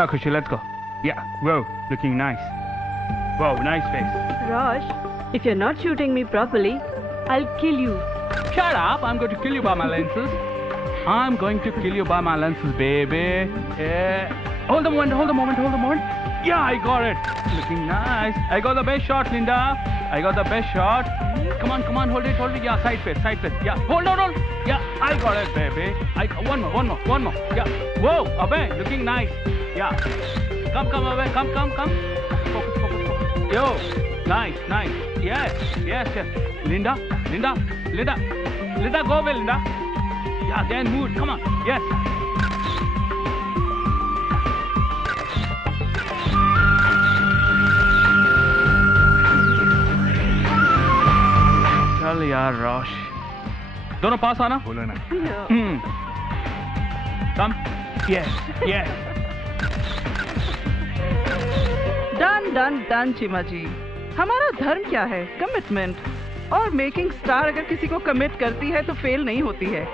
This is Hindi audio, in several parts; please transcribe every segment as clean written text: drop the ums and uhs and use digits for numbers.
Ja, Khushi, let's go. Yeah, whoa, looking nice. Wow, nice face. Rosh, if you're not shooting me properly, I'll kill you. Shut up, I'm going to kill you by my lenses. I'm going to kill you by my lenses, baby. Hold the moment. Yeah, I got it. Looking nice. I got the best shot, Linda. I got the best shot. Come on, hold it. Yeah, side face. Yeah, hold. Yeah, I got it, baby. One more. Yeah. Whoa, Abhay, looking nice. Yeah. Come, Abhay. Come. Focus. Yo, nice. Yes. Linda, go away, Linda. Yeah, then mood. Come on. Yes. चल यार रोश दोनों पास आना बोलो ना कम yes डन चीमा जी। हमारा धर्म क्या है? कमिटमेंट। और मेकिंग स्टार अगर किसी को कमिट करती है तो फेल नहीं होती है।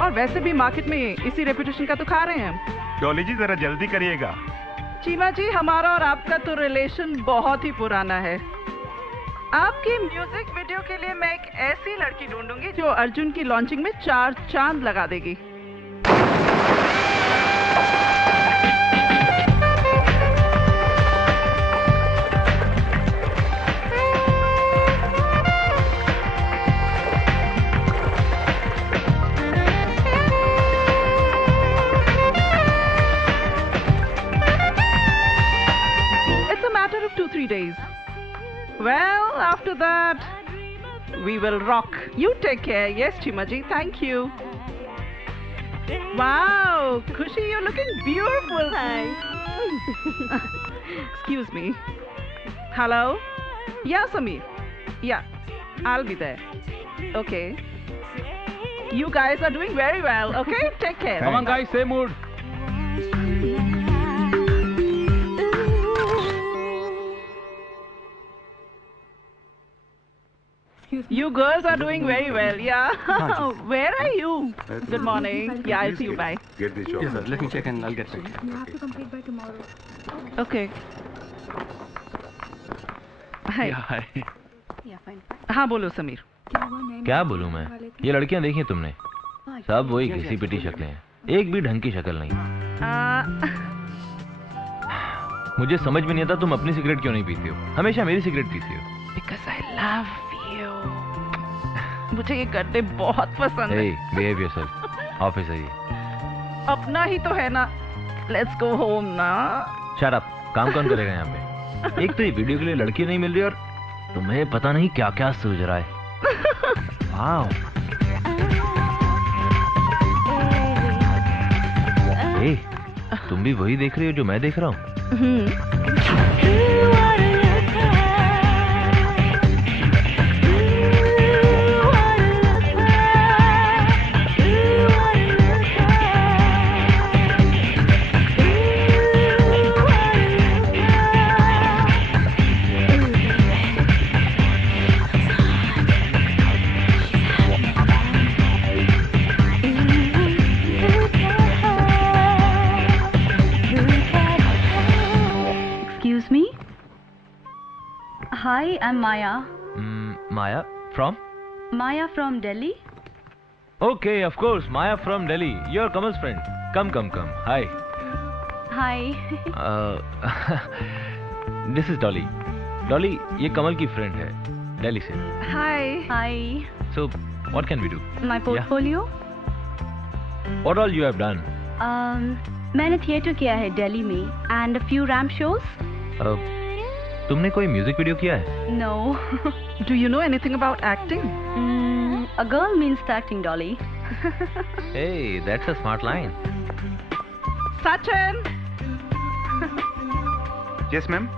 और वैसे भी मार्केट में इसी रेपुटेशन का तो खा रहे हैं हम। डॉली जी जरा जल्दी करिएगा। चीमा जी, हमारा और आपका तो रिलेशन बहुत ही पुराना है। आपकी म्यूजिक वीडियो के लिए मैं एक ऐसी लड़की ढूंढूंगी जो अर्जुन की लॉन्चिंग में 4 चांद लगा देगी। It's a matter of 2-3 days. Well, after that, we will rock. You take care. Yes, Chimaji. Thank you. Wow, Khushi, you're looking beautiful. Thanks. Excuse me. Hello? Yeah, Sameer. Yeah, I'll be there. Okay. You guys are doing very well. Okay, take care. Come on, guys, same mood. You girls are doing very well, yeah. Where are you? Good morning. Yeah, I'll see you. Bye. Get this job. Yes, sir. Let me check and I'll get back. You have to complete by tomorrow. Okay. Hi. Yeah, fine. हाँ बोलो समीर। क्या बोलूं मैं? ये लड़कियां देखी तुमने? सब वही घिसी पिटी शक्लें हैं, एक भी ढंग की शक्ल नहीं। मुझे समझ में नहीं आता तुम अपनी सिगरेट क्यों नहीं पीती हो? हमेशा मेरी सिगरेट पीती हो। Because I love you. मुझे ये करते बहुत पसंद है। Hey, behave yourself. ऑफिस है ये। अपना ही तो है ना। Let's go home ना। Shut up. काम कौन करेगा यहाँ पे? एक तो ये वीडियो के लिए लड़की नहीं मिल रही और तुम्हें पता नहीं क्या क्या सूझ रहा है। वाओ। ए, तुम भी वही देख रही हो जो मैं देख रहा हूँ? Hi, I'm Maya. Maya from? Maya from Delhi. Okay, of course, Maya from Delhi. You're Kamal's friend. Come. Hi. Hi. This is Dolly. Dolly, ये कमल की friend है, Delhi से. Hi. Hi. So, what can we do? My portfolio? Yeah. What all you have done? मैंने थिएटर किया है दिल्ली में and a few ramp shows. तुमने कोई म्यूजिक वीडियो किया है? No. Do you know anything about acting? A girl means to acting, Dolly. Hey, that's a smart line. Sachin. Yes, ma'am.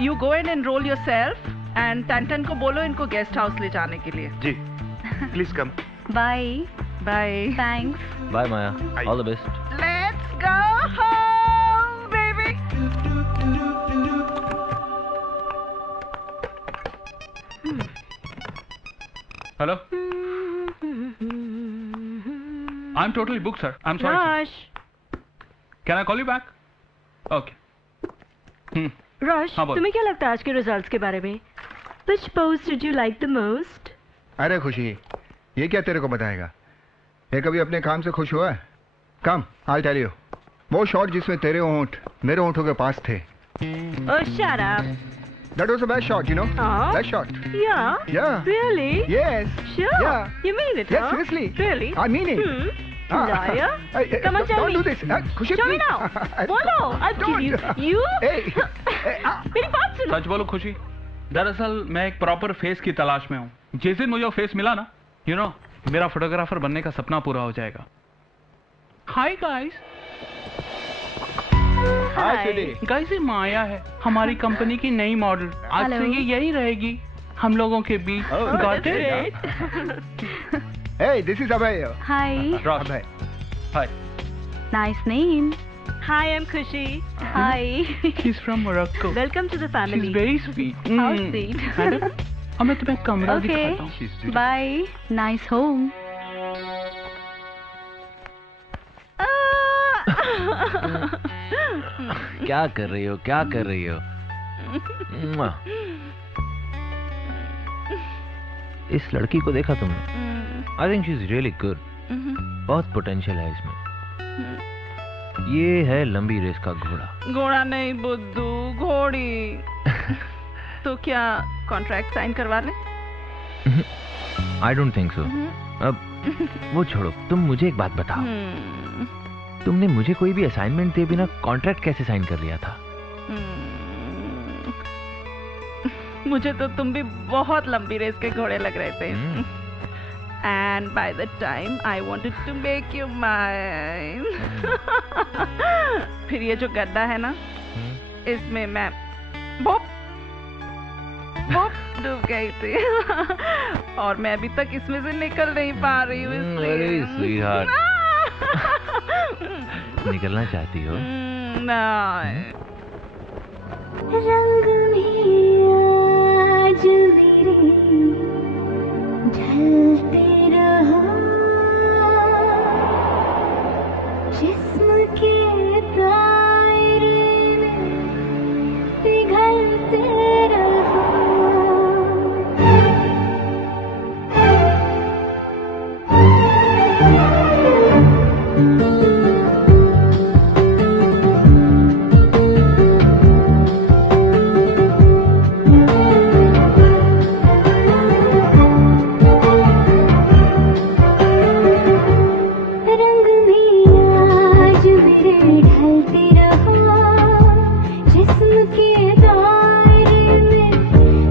You go and enroll yourself and Tantan को बोलो इनको गेस्ट हाउस ले जाने के लिए। जी. Please come. Bye. Bye. Thanks. Bye, Maya. Bye. All the best. Let's go home, baby. Hello? I'm totally booked, sir. I'm sorry. Rush. Sir. Can I call you back? Okay. Rush, हाँ, बोल। तुम्हें क्या लगता है आज के रिजल्ट्स के बारे में? Which pose did you like the most? अरे खुशी, ये क्या तेरे को बताएगा? ये कभी अपने काम से खुश हुआ है? कम, I'll tell you. वो शॉट जिसमें तेरे होंठ मेरे होंठों के पास थे। Oh, shut up. That was the best shot, you know? Oh? Best shot. Yeah? Yeah. Really? Yes. Sure. Yeah. You mean it, Yes, huh? seriously. Really? I mean it. Liar. Come on, tell don't me. do this. खुशी, Show me please. now. Bolo, I'll kill you. You? Hey. मेरी बात सुनो. सच बोलो खुशी, दरअसल मैं एक प्रॉपर फेस की तलाश में हूँ। जिस दिन मुझे वो फेस मिला ना, you know, मेरा फोटोग्राफर बनने का सपना पूरा हो जाएगा। Hi guys. Hi, Sweetie. Guys, ये माया है, हमारी कंपनी की नई मॉडल। आज से Hello. ये यही रहेगी हम लोगों के बीच। Oh, Got it? Great. Hey, this is Abhay. Hi. Rosh. Abhay. Hi. Nice name. Hi, I'm Khushi. Hi. She's from Morocco. Welcome to the She's family. very sweet. How sweet. Madam, अब मैं तुम्हें कमरा Okay. दिखाता हूँ। Bye. Nice home. क्या कर रही हो, क्या कर रही हो? मुआ। इस लड़की को देखा तुमने? आई think she is really good. बहुत पोटेंशियल है इसमें। ये है लंबी रेस का घोड़ा। घोड़ा नहीं बुद्धू, घोड़ी। तो क्या कॉन्ट्रैक्ट साइन करवा ले? I don't think so. अब वो छोड़ो, तुम मुझे एक बात बताओ, तुमने मुझे कोई भी असाइनमेंट दिए बिना कॉन्ट्रैक्ट कैसे साइन कर लिया था? मुझे तो तुम भी बहुत लंबी रेस के घोड़े लग रहे थे। And by the time I wanted to make you mine. फिर ये जो गड्ढा है ना, इसमें मैं बोप डूब गई थी। और मैं अभी तक इसमें से निकल नहीं पा रही हूँ, अरे स्वीटहार्ट, निकलना चाहती हो? नहीं। रंग में आज मेरे ढलते रहो, जिस्म के दायरे में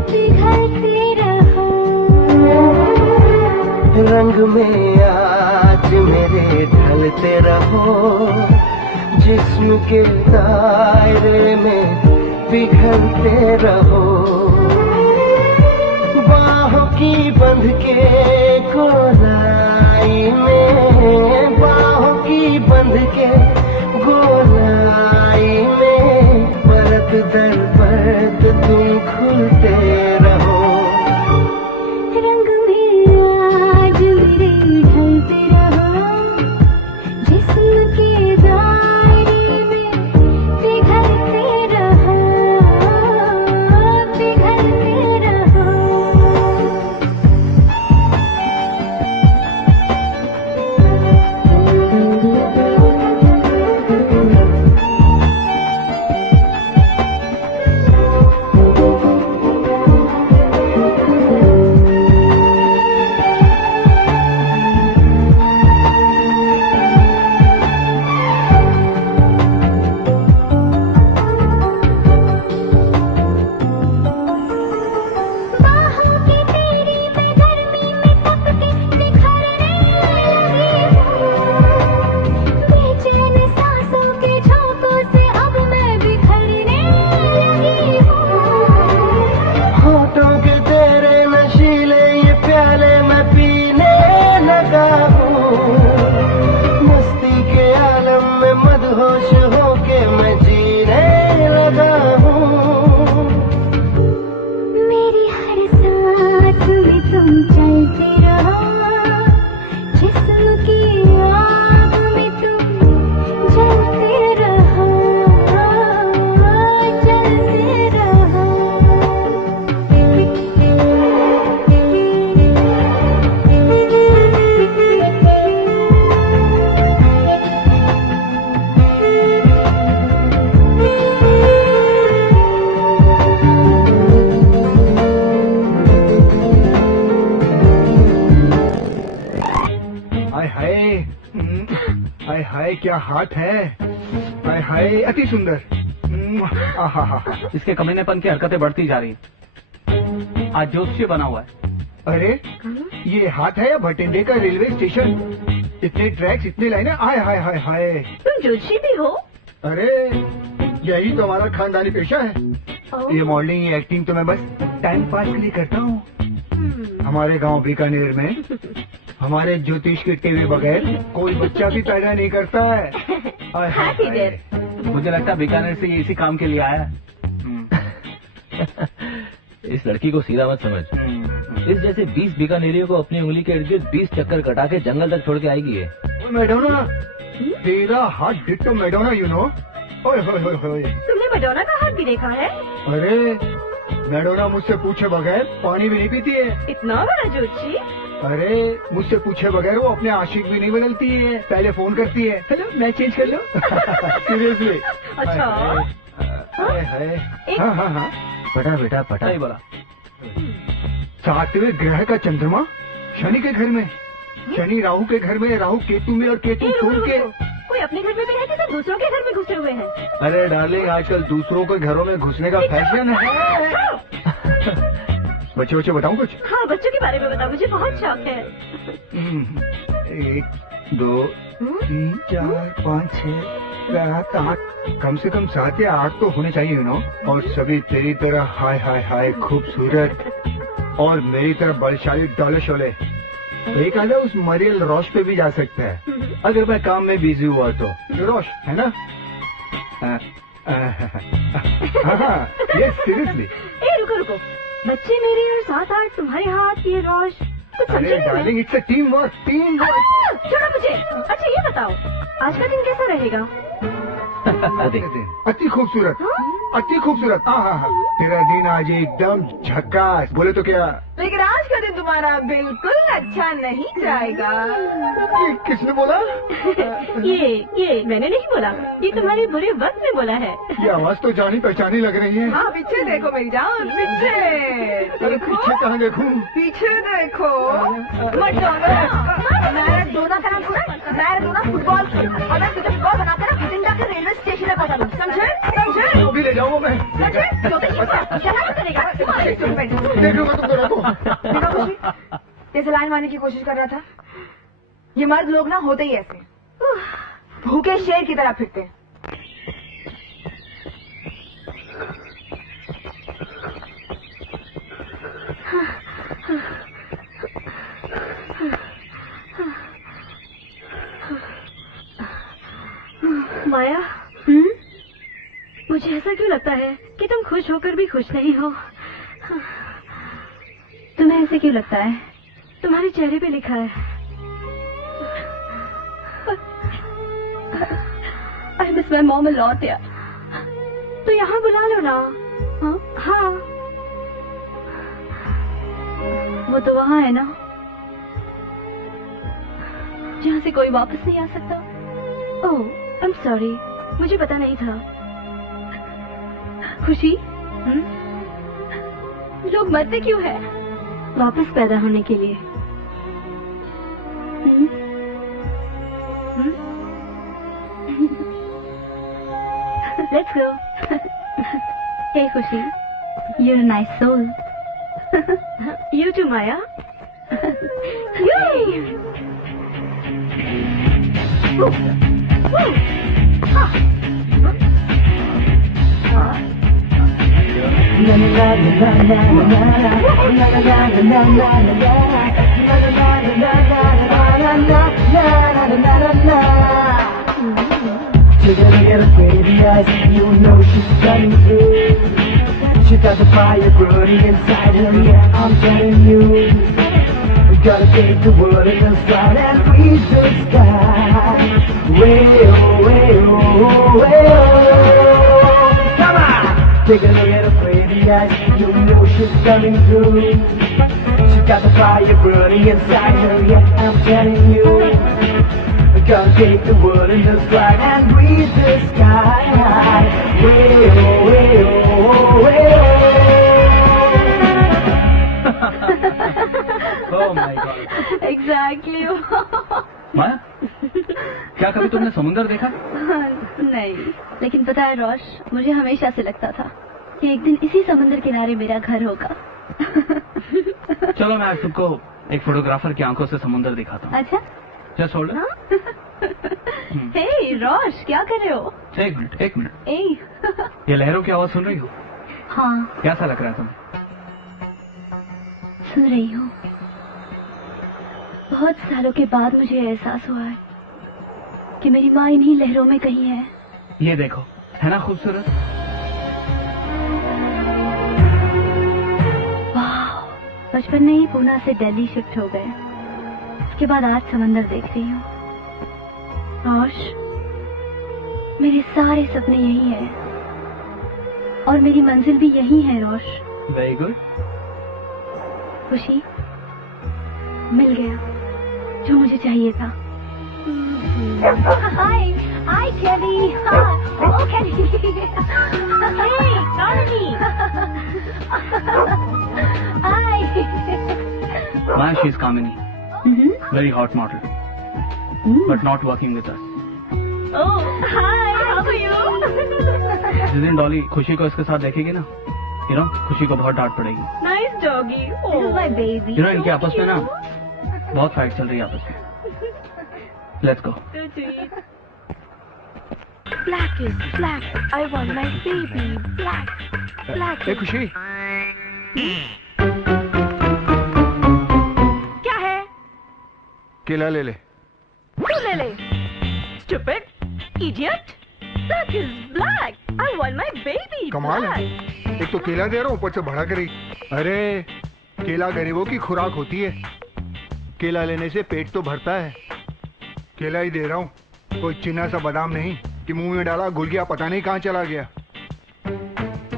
पिघलते रहो। रंग में आज मेरे ढलते रहो, जिस्म के दायरे में पिघलते रहो। बाहों की बंध के गोलाई में, बाहों की बंध के गोलाई में, परत दर परत तुम खुलते रहो। रंग में आज मेरे ढलते रहो, जिस्म के दायरे में पिघलते रहो, पिघलते रहो। बाहों की तेरी मैं गर्मी में तपके निखरने लगी हूँ, बेचैन सांसों के झोंकों से अब मैं बिखरने लगी हूँ। होठों के तेरे नशीले ये प्याले मैं पीने लगा हूँ, मस्ती के आलम में मदहोश होके मैं जीने लगा हूँ। मेरी हर सांस में तुम चलते रहो, जिस्म की आग में तुम जलते रहो, हाय हाय हाय, क्या हाथ है, हाय हाय, अति सुंदर। आहा, इसके कमीनेपन की हरकतें बढ़ती जा रही हैं। आज ज्योतिषी बना हुआ है। अरे ये हाथ है या भटिंडे का रेलवे स्टेशन? इतने ट्रैक्स, इतनी लाइनें, हाय हाय हाय हाय। तुम जोशी भी हो? अरे यही तो हमारा खानदानी पेशा है। ये मॉडलिंग, ये एक्टिंग तो मैं बस टाइम पास के लिए करता हूँ। हमारे गांव बीकानेर में हमारे ज्योतिष के टेवे बगैर कोई बच्चा भी पैदा नहीं करता है। हाय हाय हाय। मुझे लगता है बीकानेर से ये इसी काम के लिए आया है। इस लड़की को सीधा मत समझ। इस जैसे 20 बीकानेरियों को अपनी उंगली के इर्द-गिर्द 20 चक्कर कटा के जंगल तक छोड़ के आएगी ये। मैडोना, तेरा हाथ डिट्टो मैडोना, यू नो। ओए होए होए होए। तुमने मैडोना का हाथ भी देखा है? अरे मैडोना मुझसे पूछे बगैर पानी भी नहीं पीती है। इतना बड़ा जोशी? अरे मुझसे पूछे बगैर वो अपने आशिक भी नहीं बदलती है, पहले फोन करती है, हेलो मैं चेंज कर लूं? सीरियसली। अच्छा। हाय हाय। हाँ हाँ हाँ, पटा बेटा पटा। सही बोला। 7वें ग्रह का चंद्रमा शनि के घर में, शनि राहु के घर में, राहु केतु में और केतु सूर्य के। कोई अपने घर में भी है कि सब दूसरों के घर में घुसे हुए हैं? अरे डार्लिंग, आजकल दूसरों के घरों में घुसने का फैशन है। बच्चे बच्चे बताऊं कुछ? हाँ, बच्चों के बारे में बताओ, मुझे बहुत शौक है। 1 2 3 4 5 6 7 8, कम से कम 7 या 8 तो होने चाहिए, यू नो। और सभी तेरी तरह हाय हाय हाय खूबसूरत, और मेरी तरह बलशाली डॉलर शोले। एक आधा उस मरियल रोश पे भी जा सकता है अगर मैं काम में बिजी हुआ तो। रोश है ना? Yes seriously. रुको रुको, बच्चे मेरे और 7 8 तुम्हारे हाथ, ये रोश, कुछ समझे अरे नहीं मैं। Darling, it's a team work, team work. छोड़ो मुझे। अच्छा ये बताओ, आज का दिन कैसा रहेगा? अति खूबसूरत, अति खूबसूरत। हाँ, तेरा दिन आज एकदम झक्कास। बोले तो क्या? लेकिन आज का दिन तुम्हारा बिल्कुल अच्छा नहीं जाएगा। किसने बोला? ये मैंने नहीं बोला, ये तुम्हारे बुरे वक्त में बोला है। ये आवाज तो जानी पहचानी लग रही है। हाँ, पीछे देखो मेरी जान, पीछे। अरे पीछे कहाँ देखूं? पीछे देखो। मैराडोना का नाम सुना? मैराडोना फुटबॉल और मैं तुझे फुटबॉल बनाकर बठिंडा के रेलवे स्टेशन में पहुंचा दूं, समझे? समझे? तो भी ले जाऊंगा मैं। समझे? क्या करेगा? देख लूंगा तुमको, रोको। देखो खुशी, जैसे लाइन मारने की कोशिश कर रहा था। ये मर्द लोग ना होते ही ऐसे, भूखे शेर की तरह फिरते हैं। माया, मुझे ऐसा क्यों लगता है कि तुम खुश होकर भी खुश नहीं हो? तुम्हें ऐसे क्यों लगता है? तुम्हारे चेहरे पे लिखा है। I miss my mom a lot यार। तो यहाँ बुला लो ना। हाँ, वो तो वहाँ है ना, जहाँ से कोई वापस नहीं आ सकता। ओह, आई एम सॉरी, मुझे पता नहीं था। खुशी, लोग मरते क्यों हैं? वापस पैदा होने के लिए। Let's go. Hey Khushi, you're a nice soul. You too, Maya. Yay! Take a look at her pretty eyes, you know she's cutting through. She's got the fire burning inside her, yeah, I'm telling you. We gotta take the world in the stride and freeze the sky. Way oh, way oh, way oh. Come on! Take a look at her pretty eyes, you know she's coming through. She's got the fire burning inside her, yeah, I'm telling you. Gonna take the world in the stride and breathe the sky. Way oh, way oh, way Oh my God. Exactly. माया, क्या कभी तुमने समुंदर देखा? नहीं, लेकिन पता है रोश, मुझे हमेशा से लगता था कि एक दिन इसी समुद्र किनारे मेरा घर होगा। चलो मैं आज तुमको एक फोटोग्राफर की आंखों से समुंदर दिखाता हूँ। अच्छा, जस्ट होल्ड। हे रोश, क्या कर रहे हो? एक मिनट, एक मिनट। ए ये लहरों की आवाज सुन रही हो? हाँ, कैसा लग रहा है तुम्हें? सुन रही हूँ। बहुत सालों के बाद मुझे एहसास हुआ है कि मेरी माँ इन्हीं लहरों में कहीं है। ये देखो, है ना खूबसूरत? वाह, बचपन में ही पूना से दिल्ली शिफ्ट हो गए। उसके बाद आज समंदर देख रही हूँ। रोश, मेरे सारे सपने यही हैं और मेरी मंजिल भी यही है। रोश, वेरी गुड। खुशी, मिल गया जो मुझे चाहिए था। हाय हाय केली, ओ केली, हे corny, hi. Maya, she's Kamini. Very hot model, but not working with us. Oh, hi, how are you? जिस दिन डॉली खुशी को इसके साथ देखेगी ना, खुशी को बहुत डांट पड़ेगी। Nice doggy. Oh, my baby. इनके आपस में ना बहुत फाइट चल रही है आपस में। Let's go. Black is black. I want my baby black. Black. ए खुशी, क्या है? केला ले ले। तू ले ले। Stupid, idiot. Black is black. I want my baby कमाल है, black. एक तो केला दे रहा हूँ, ऊपर से भड़ा करी। अरे केला गरीबों की खुराक होती है, केला लेने से पेट तो भरता है। केला ही दे रहा हूँ, कोई चिन्ना सा बादाम नहीं कि मुंह में डाला घुल गया, पता नहीं कहाँ चला गया।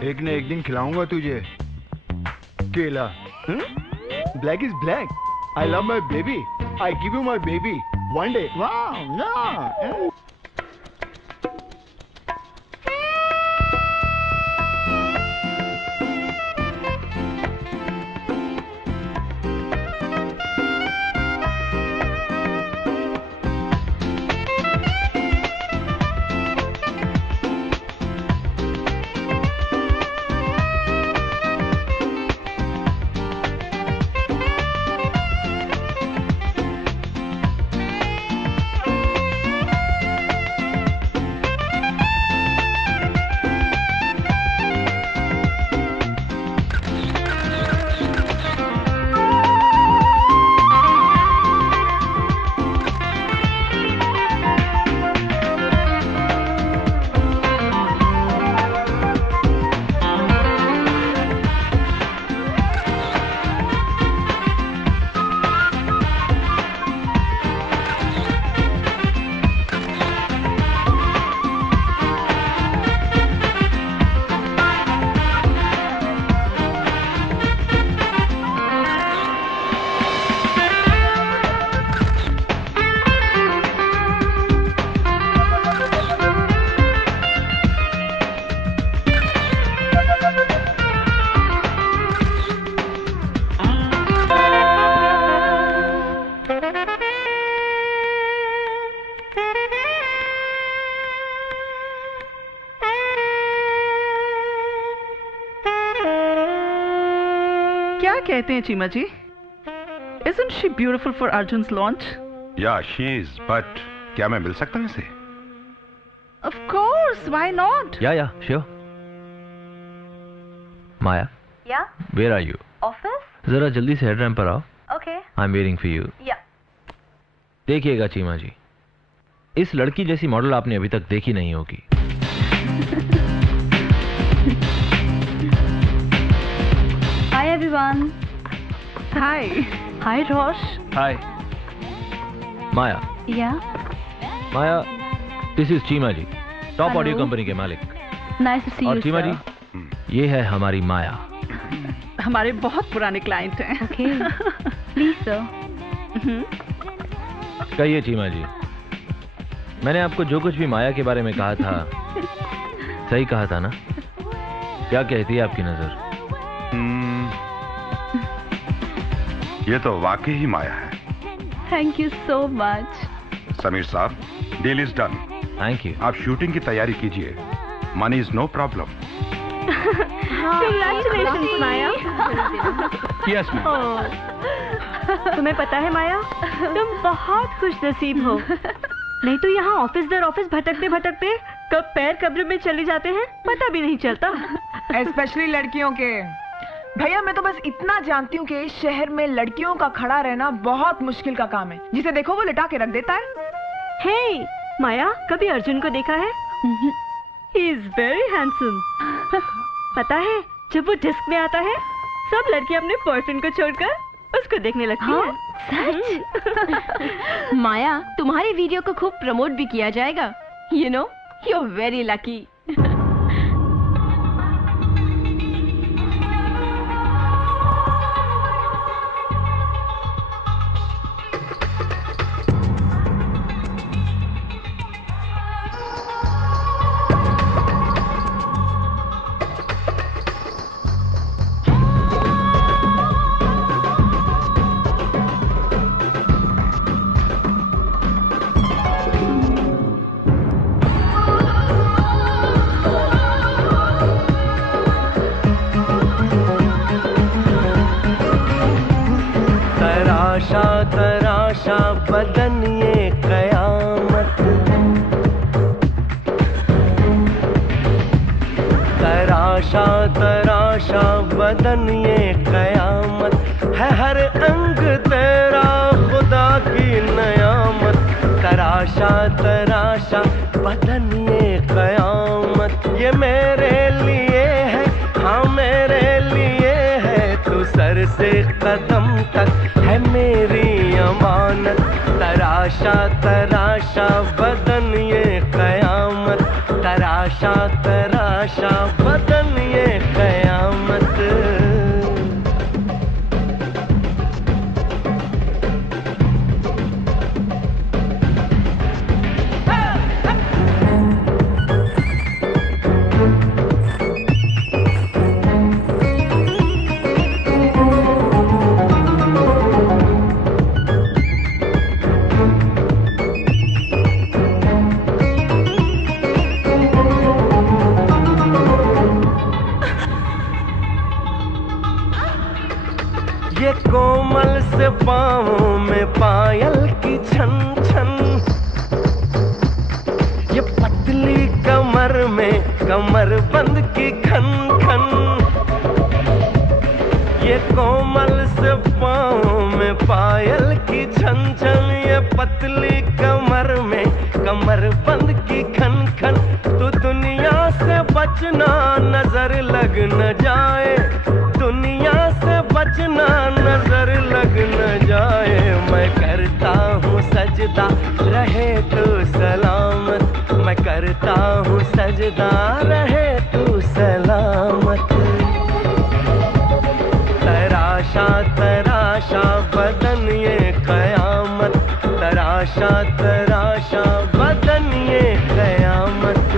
एक न एक दिन खिलाऊंगा तुझे केला। Black is black, I love my baby, I give you my baby one day. वाह ना। क्या कहते हैं चीमा जी? Isn't she beautiful for Arjun's launch? या शी इज, बट क्या मैं मिल सकता हूँ इसे? Of course, why not? Yeah sure. Maya, Yeah, where are you? office? जरा जल्दी से हेड रैम्प पर आओ। Okay. I am waiting for you. Yeah. देखिएगा चीमा जी, इस लड़की जैसी मॉडल आपने अभी तक देखी नहीं होगी। Hi everyone. Hi. Hi Rosh. Hi. Maya, Yeah. Maya, this is Cheema ji, top Hello. Audio company के मालिक। Nice to see और you. चीमा sir. जी, ये है हमारी माया। हमारे बहुत पुराने क्लाइंट हैं। Okay. Please sir. कहिए चीमा जी, मैंने आपको जो कुछ भी माया के बारे में कहा था, सही कहा था ना? क्या कहती है आपकी नजर? ये तो वाकई ही माया है। Thank you so much. Sameer साहब, deal is done. Thank you. आप शूटिंग की तैयारी कीजिए। Money is no problem. Congratulations, Maya. Yes, ma'am. तुम्हें पता है माया, तुम बहुत खुश नसीब हो। नहीं तो यहाँ ऑफिस दर ऑफिस भटकते भटकते कब पैर कब्र में चले जाते हैं पता भी नहीं चलता। स्पेशली लड़कियों के। भैया मैं तो बस इतना जानती हूँ कि इस शहर में लड़कियों का खड़ा रहना बहुत मुश्किल का काम है। जिसे देखो वो लिटा के रख देता है। हे माया, कभी अर्जुन को देखा है? He is very handsome. पता है जब वो डिस्क में आता है सब लड़कियां अपने बॉयफ्रेंड को छोड़कर उसको देखने लगती हैं। सच? माया, तुम्हारी वीडियो को खूब प्रमोट भी किया जाएगा। You know, you're very lucky. तराशा बदन ये कयामत, तराशा बदन ये कयामत है, हर अंग तेरा खुदा की नयामत। तराशा बदन ये कयामत, ये मेरे लिए है, हाँ मेरे लिए है, तू सर से कदम तक है मेरी अमानत। तराशा बदन ये कयामत, तराशा बदन ये कयामत। ये कोमल से पाँवों में पायल की छन छन, ये पतली कमर में कमर बंद की खन खन। ये कोमल से पाँवों में पायल की छन छन, ये पतली कमर में कमर बंद की खन खन। तो दुनिया से बचना नजर लग न जाए, दुनिया से बचना नजर लग न जाए। मैं करता हूँ सजदा रहे तू सलामत, मैं करता हूँ सजदा रहे तू सलामत। तराशा बदन ये कयामत, तराशा बदन ये कयामत।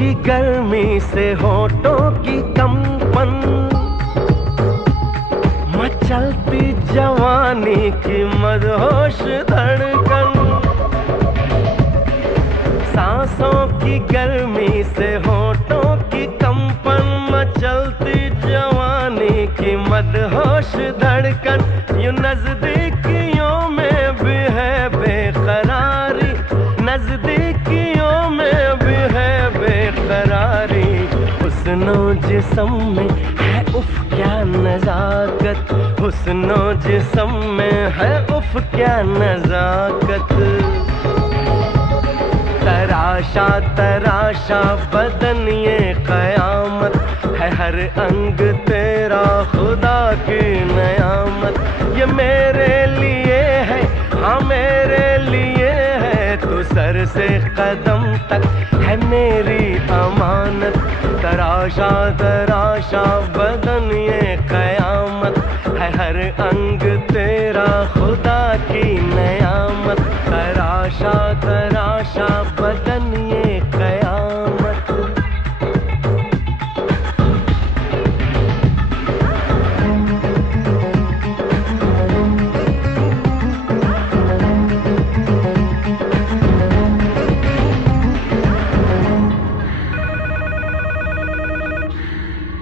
की गर्मी से होठों की कंपन, मचलती जवानी की मदहोश धड़कन। सांसों की गर्मी से होठों की कंपन, मचलती जवानी की मदहोश धड़कन। यूं नजदीकियों में भी है बेकरारी, नजदीकियों में भी है बेकरारी। हुस्नो जिस्म में है उफ क्या नजाकत, हुस्नो जिस्म में है उफ क्या नजाकत। तराशा बदन ये कयामत है, हर अंग तेरा खुदा की नयामत। ये मेरे लिए है, हाँ मेरे लिए है, तू सर से कदम तक है मेरी अमानत। तराशा तराशा बदन ये कयामत है, हर अंग तेरा खुदा की नयामत। तराशा तराशा बदन ये कयामत।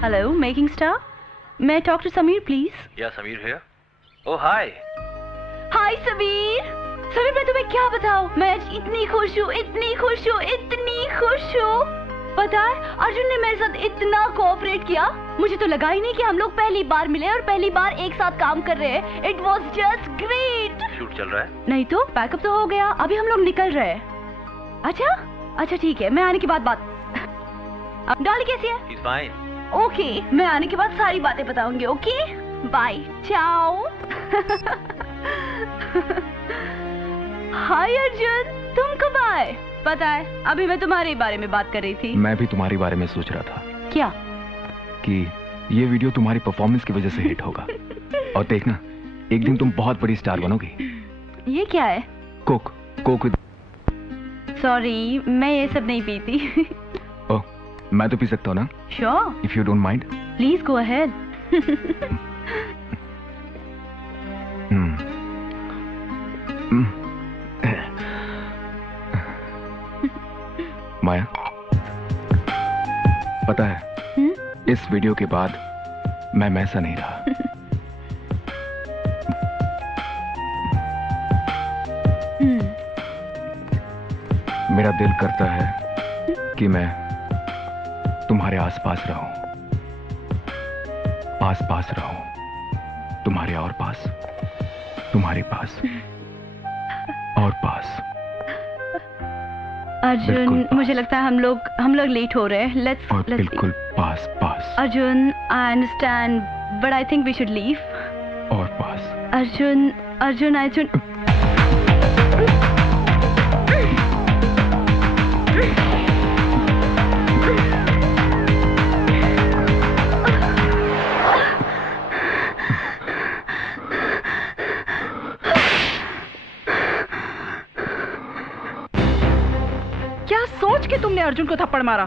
हेलो मेकिंग स्टार, मैं टॉक टू समीर प्लीज। या समीर है? ओह हाय। हाय समीर। समीर मैं तुम्हें क्या बताऊं, मैं आज इतनी खुश हूँ, इतनी खुश हूँ, इतनी खुश हूँ। पता है अर्जुन ने मेरे साथ इतना कोऑपरेट किया, मुझे तो लगा ही नहीं कि हम लोग पहली बार मिले और पहली बार एक साथ काम कर रहे हैं। It was just great. Shoot चल रहा है? नहीं तो पैकअप तो हो गया, अभी हम लोग निकल रहे हैं। अच्छा अच्छा ठीक है, मैं आने के बाद बात। डॉली कैसी है? He's fine. ओके मैं आने के बाद सारी बातें बताऊंगी। ओके बाय चाओ। हाय अर्जुन, तुम कब आए? पता है अभी मैं तुम्हारे बारे में बात कर रही थी। मैं भी तुम्हारे बारे में सोच रहा था। क्या? कि ये वीडियो तुम्हारी परफॉर्मेंस की वजह से हिट होगा और देखना एक दिन तुम बहुत बड़ी स्टार बनोगी। ये क्या है? कोक। कोक। सॉरी मैं ये सब नहीं पीती। ओह मैं तो पी सकता हूँ ना? Sure if you don't mind. Please go ahead. Maya पता है इस वीडियो के बाद मैं वैसा नहीं रहा। मेरा दिल करता है कि मैं तुम्हारे आसपास रहूं, आसपास रहूं, तुम्हारे और पास, तुम्हारे पास और पास। अर्जुन मुझे लगता है हम लोग लेट हो रहे हैं। लेट्स बिल्कुल पास पास। Arjun I understand but I think we should leave. और पास। अर्जुन क्या सोच के तुमने अर्जुन को थप्पड़ मारा?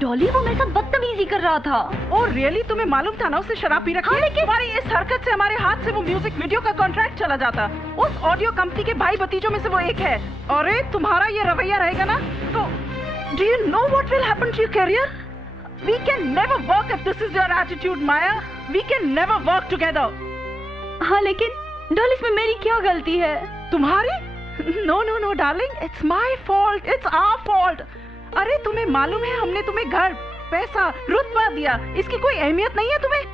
डॉली वो मेरे साथ बदतमीजी कर रहा था। और रियली तुम्हें मालूम था ना उसे शराब पी रखी है? तुम्हारी इस हरकत से हमारे हाथ से वो म्यूजिक वीडियो का कॉन्ट्रैक्ट चला जाता। उस ऑडियो कंपनी के भाई भतीजों में से वो एक है। और तुम्हारा ये रवैया रहेगा ना तो do you know what will happen to your career? We can never work if this is your attitude Maya. We can never work together. हाँ लेकिन डॉली इसमें मेरी क्या गलती है? तुम्हारी? No darling, it's my fault, it's our fault. अरे तुम्हें मालूम है हमने तुम्हें घर, पैसा, रुतबा दिया, इसकी कोई अहमियत नहीं है तुम्हें?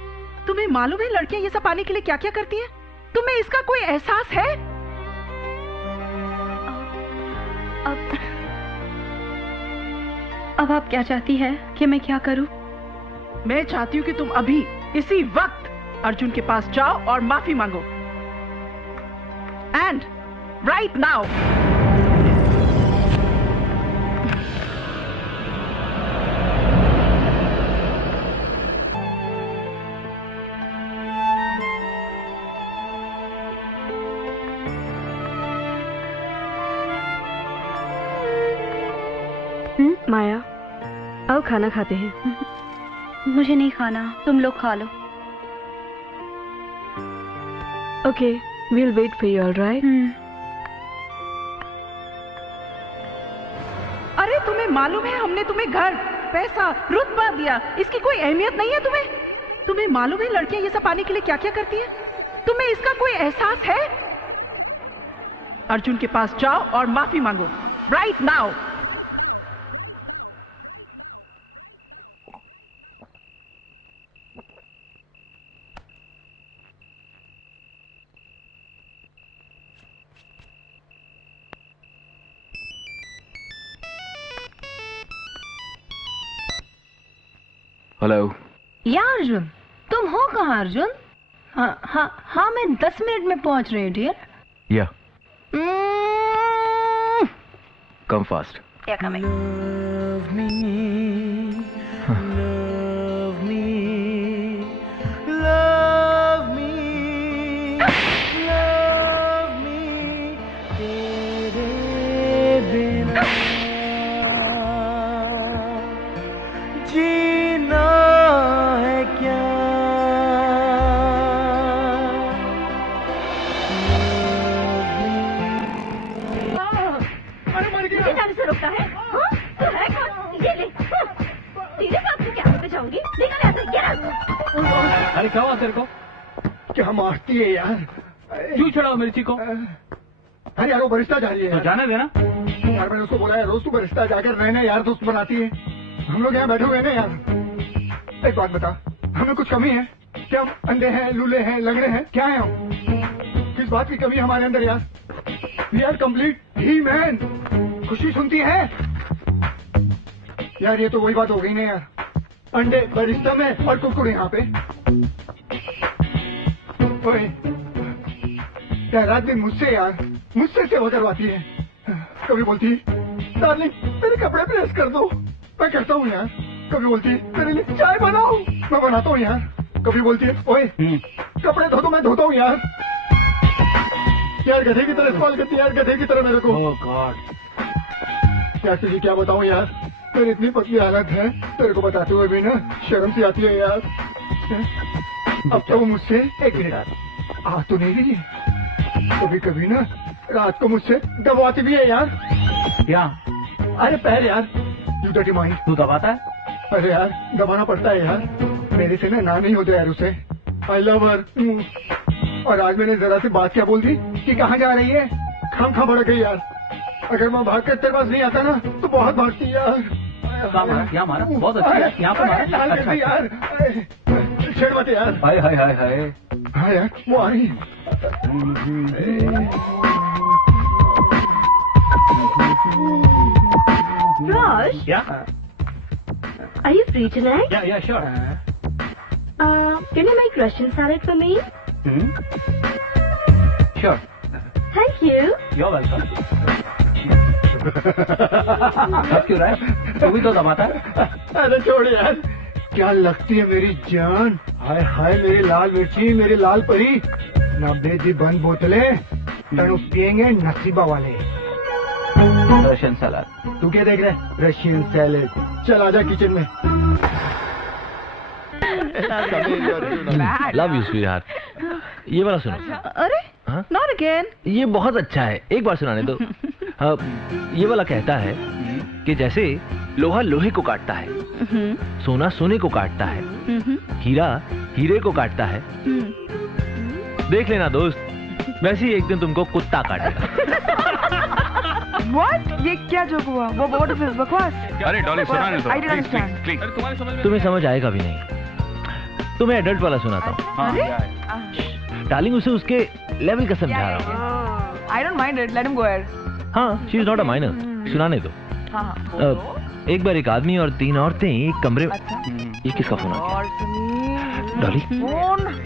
तुम्हें मालूम है लड़कियां ये सब पाने के लिए क्या क्या करती हैं? तुम्हें इसका कोई एहसास है? अब आप क्या चाहती है कि मैं क्या करूं? मैं चाहती हूँ कि तुम अभी इसी वक्त अर्जुन के पास जाओ और माफी मांगो। And right now. माया आओ खाना खाते हैं। मुझे नहीं खाना, तुम लोग खा लो। Okay we'll wait for you, all right? अरे तुम्हें मालूम है हमने तुम्हें घर, पैसा, रुतबा दिया, इसकी कोई अहमियत नहीं है तुम्हें? तुम्हें मालूम है लड़कियां ये सब पाने के लिए क्या क्या करती हैं? तुम्हें इसका कोई एहसास है? अर्जुन के पास जाओ और माफी मांगो राइट नाउ। हेलो। या अर्जुन, तुम हो कहाँ अर्जुन? हाँ मैं 10 मिनट में पहुंच रही हूँ डियर। या come fast. Yeah, coming. Love me, love me, love me, love me, तेरे बिना जीना है क्या? मुझे जाने से रोकता है? हाँ? तू है कौन? ये ले। तेरे साथ में क्या होते जाऊंगी? निकल यहाँ से, get out! अरे क्या हुआ तेरे को? क्या मारती है यार? क्यों छुड़ाओ मिर्ची को? अरे यार वो बरिस्ता जा रही है तो यार। जाने देना। यार मैंने उसको बोला है रोज तू बरिस्ता जाकर रहना यार, दोस्त बनाती है। हम लोग यहाँ बैठे हुए हैं ना यार। एक बात बता, हमें कुछ कमी है क्या? हम अंधे हैं, लूले हैं, लंगड़े हैं, क्या है हम? किस बात की कमी है हमारे अंदर यार? We are complete he man. खुशी सुनती है यार? ये तो वही बात हो गई ना यार, अंडे बरिस्ता में और कुरकुरे यहाँ पे। ओए यार रात दिन मुझसे यार, मुझसे सेवा करवाती है। कभी बोलती डार्लिंग मेरे कपड़े प्रेस कर दो, मैं करता हूँ यार। कभी बोलती मेरे लिए चाय बनाओ, मैं बनाता हूँ यार। कभी बोलती है ओए कपड़े धो दो, मैं धोता हूँ यार। यार गधे की तरह इस्तेमाल करती है यार, गधे की तरह मेरे को। ओह गॉड यार तुझे क्या बताऊँ यार, मेरी इतनी पतली हालत है, तेरे को बताते हुए भी ना शर्म सी आती है यार। अब तो वो मुझसे एक मिनट आ तो नहीं रही है, कभी कभी ना रात को मुझसे दबाती भी है यार। क्या? अरे पैर यार, यू डर्टी माइंड। तू दबाता है? अरे यार दबाना पड़ता है यार, मेरे से ना नहीं होता यार उसे। आई लव हर। और आज मैंने जरा सी बात क्या बोल दी कि कहाँ जा रही है, खाम खा भड़क गई यार। अगर मैं भाग कर तेरे पास नहीं आता ना तो बहुत भागती यार। यहाँ मारा बहुत अच्छा है, यहाँ पे मारा। अच्छा यार छेड़ मत यार। हाय हाय हाय हाय। हाँ यार वो आ रही है। Raj, Yeah, are you free tonight? yeah, sure. Can you make Russian salad for me? Sure. Thank you. You're welcome. क्यों रहा है? तू भी तो दबाता है? अरे छोड़ यार, क्या लगती है मेरी जान। हाय हाय मेरी लाल मिर्ची, मेरी लाल परी। 90 दी बंद बोतलें तनु पियेंगे नसीबा वाले। रशियन सलाद। तू क्या देख रहा है? Russian salad. चल आजा किचन में। Love you sweetheart. ये वाला सुनो। अरे नॉट अगेन। ये बहुत अच्छा है, एक बार सुनाने दो। ये वाला कहता है कि जैसे लोहा लोहे को काटता है, सोना सोने को काटता है, हीरा हीरे को काटता है। देख लेना दोस्त, वैसे ही एक दिन तुमको कुत्ता काटेगा। What? ये क्या जोक हुआ? वो what is this बकवास? अरे डॉली सुनाने दो। I didn't understand. प्लीज तुम्हें समझ आएगा भी नहीं। तुम्हें एडल्ट वाला सुनाता हूँ। अरे? डार्लिंग उसे उसके लेवल का समझा रहा हूँ। I don't mind it. Let him go ahead. हाँ, she is not a minor. सुनाने दो। हाँ। एक बार एक आदमी और 3 औरतें एक कमरे। ये किसका फोन आ गया? डॉली,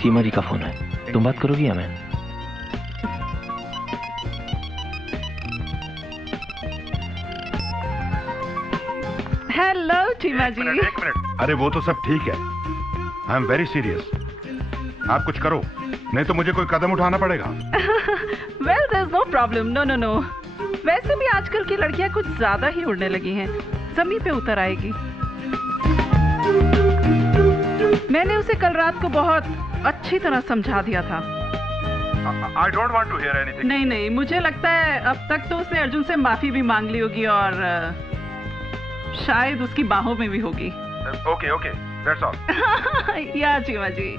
सीमा जी का फोन है। तुम बात करोगी या मैं? हेलो चीमा जी। एक मिनट। अरे वो तो सब ठीक है, आई एम वेरी सीरियस। आप कुछ करो, नहीं तो मुझे कोई कदम उठाना पड़ेगा। Well there is no problem. No. वैसे भी आजकल की लड़कियां कुछ ज्यादा ही उड़ने लगी हैं, जमीन पे उतर आएगी। मैंने उसे कल रात को बहुत अच्छी तरह समझा दिया था। I don't want to hear anything. नहीं, मुझे लगता है अब तक तो उसने अर्जुन से माफी भी मांग ली होगी और शायद उसकी बाहों में भी होगी। Okay, that's all. या Cheema ji,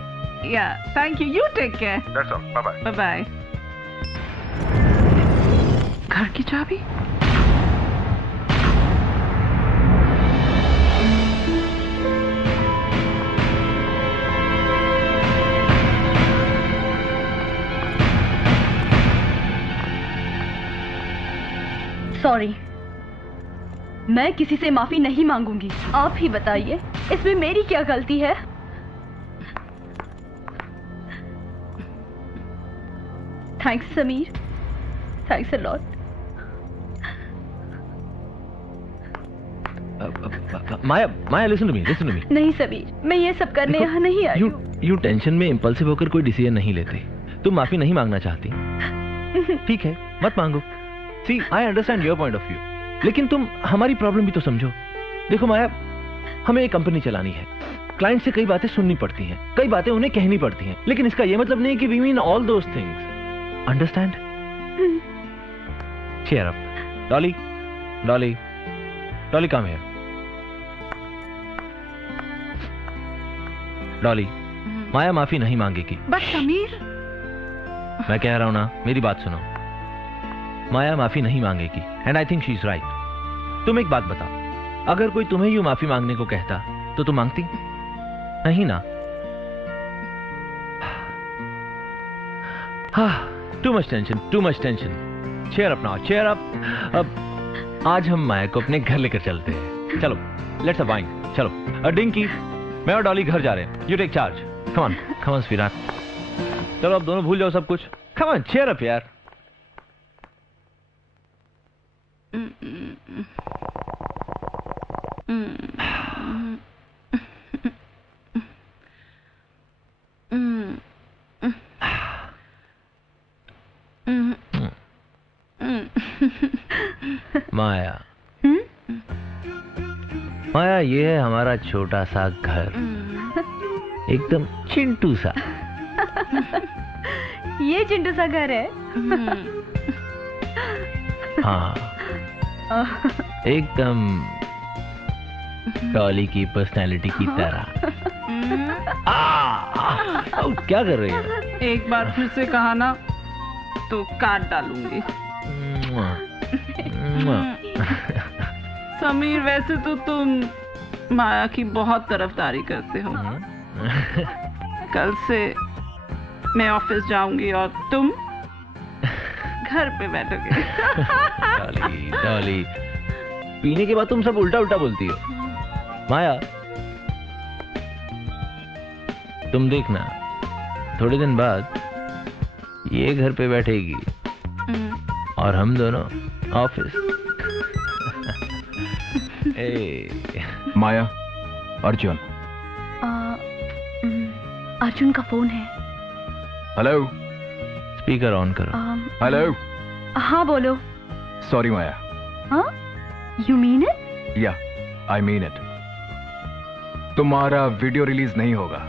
yeah thank you. You take care. That's all. Bye-bye. Bye. घर की चाबी? सॉरी, मैं किसी से माफी नहीं मांगूंगी। आप ही बताइए इसमें मेरी क्या गलती है? Thanks Sameer, thanks a lot. Maya listen to me नहीं समीर, मैं ये सब करने यहाँ नहीं आई। यू टेंशन में इंपल्सिव होकर कोई डिसीजन नहीं लेते। तुम माफी नहीं मांगना चाहती, ठीक है, मत मांगो। See I understand your point of view, लेकिन तुम हमारी प्रॉब्लम भी तो समझो। देखो माया, हमें एक कंपनी चलानी है, क्लाइंट से कई बातें सुननी पड़ती हैं, कई बातें उन्हें कहनी पड़ती हैं, लेकिन इसका यह मतलब नहीं कि we mean all those things. Understand? Cheer up. Dolly, Dolly, Dolly come here. Dolly, Maya माफी नहीं मांगेगी। बट समीर, मैं कह रहा हूं ना, मेरी बात सुनो। माया माफी नहीं मांगेगी and I think she is right. तुम एक बात बताओ, अगर कोई तुम्हें यूं माफी मांगने को कहता तो तुम मांगती? नहीं ना? Too much tension. Cheer up now, cheer up. अब आज हम माया को अपने घर लेकर चलते हैं। चलो, लेट्स अ वाइन। चलो डिंकी, मैं और डॉली घर जा रहे हैं। You take charge. Come on Virat. चलो अब दोनों भूल जाओ सब कुछ। कम ऑन, चीयर अप यार। माया, माया, ये है हमारा छोटा सा घर, एकदम चिंटू सा। ये चिंटू सा घर है? हाँ, एकदम डॉली की पर्सनालिटी की तरह। क्या कर रही है? एक बार फिर से कहा ना तो काट डालूंगी। समीर, वैसे तो तुम माया की बहुत तरफदारी करते हो। कल से मैं ऑफिस जाऊंगी और तुम घर पे बैठोगे। डॉली, डॉली, पीने के बाद तुम सब उल्टा उल्टा बोलती हो। माया, तुम देखना, थोड़े दिन बाद ये घर पे बैठेगी और हम दोनों ऑफिस। माया, अर्जुन। अर्जुन का फोन है। हेलो। स्पीकर ऑन करो। हेलो। हाँ बोलो। सॉरी माया। हाँ? You mean it? या, आई मीन इट। तुम्हारा वीडियो रिलीज नहीं होगा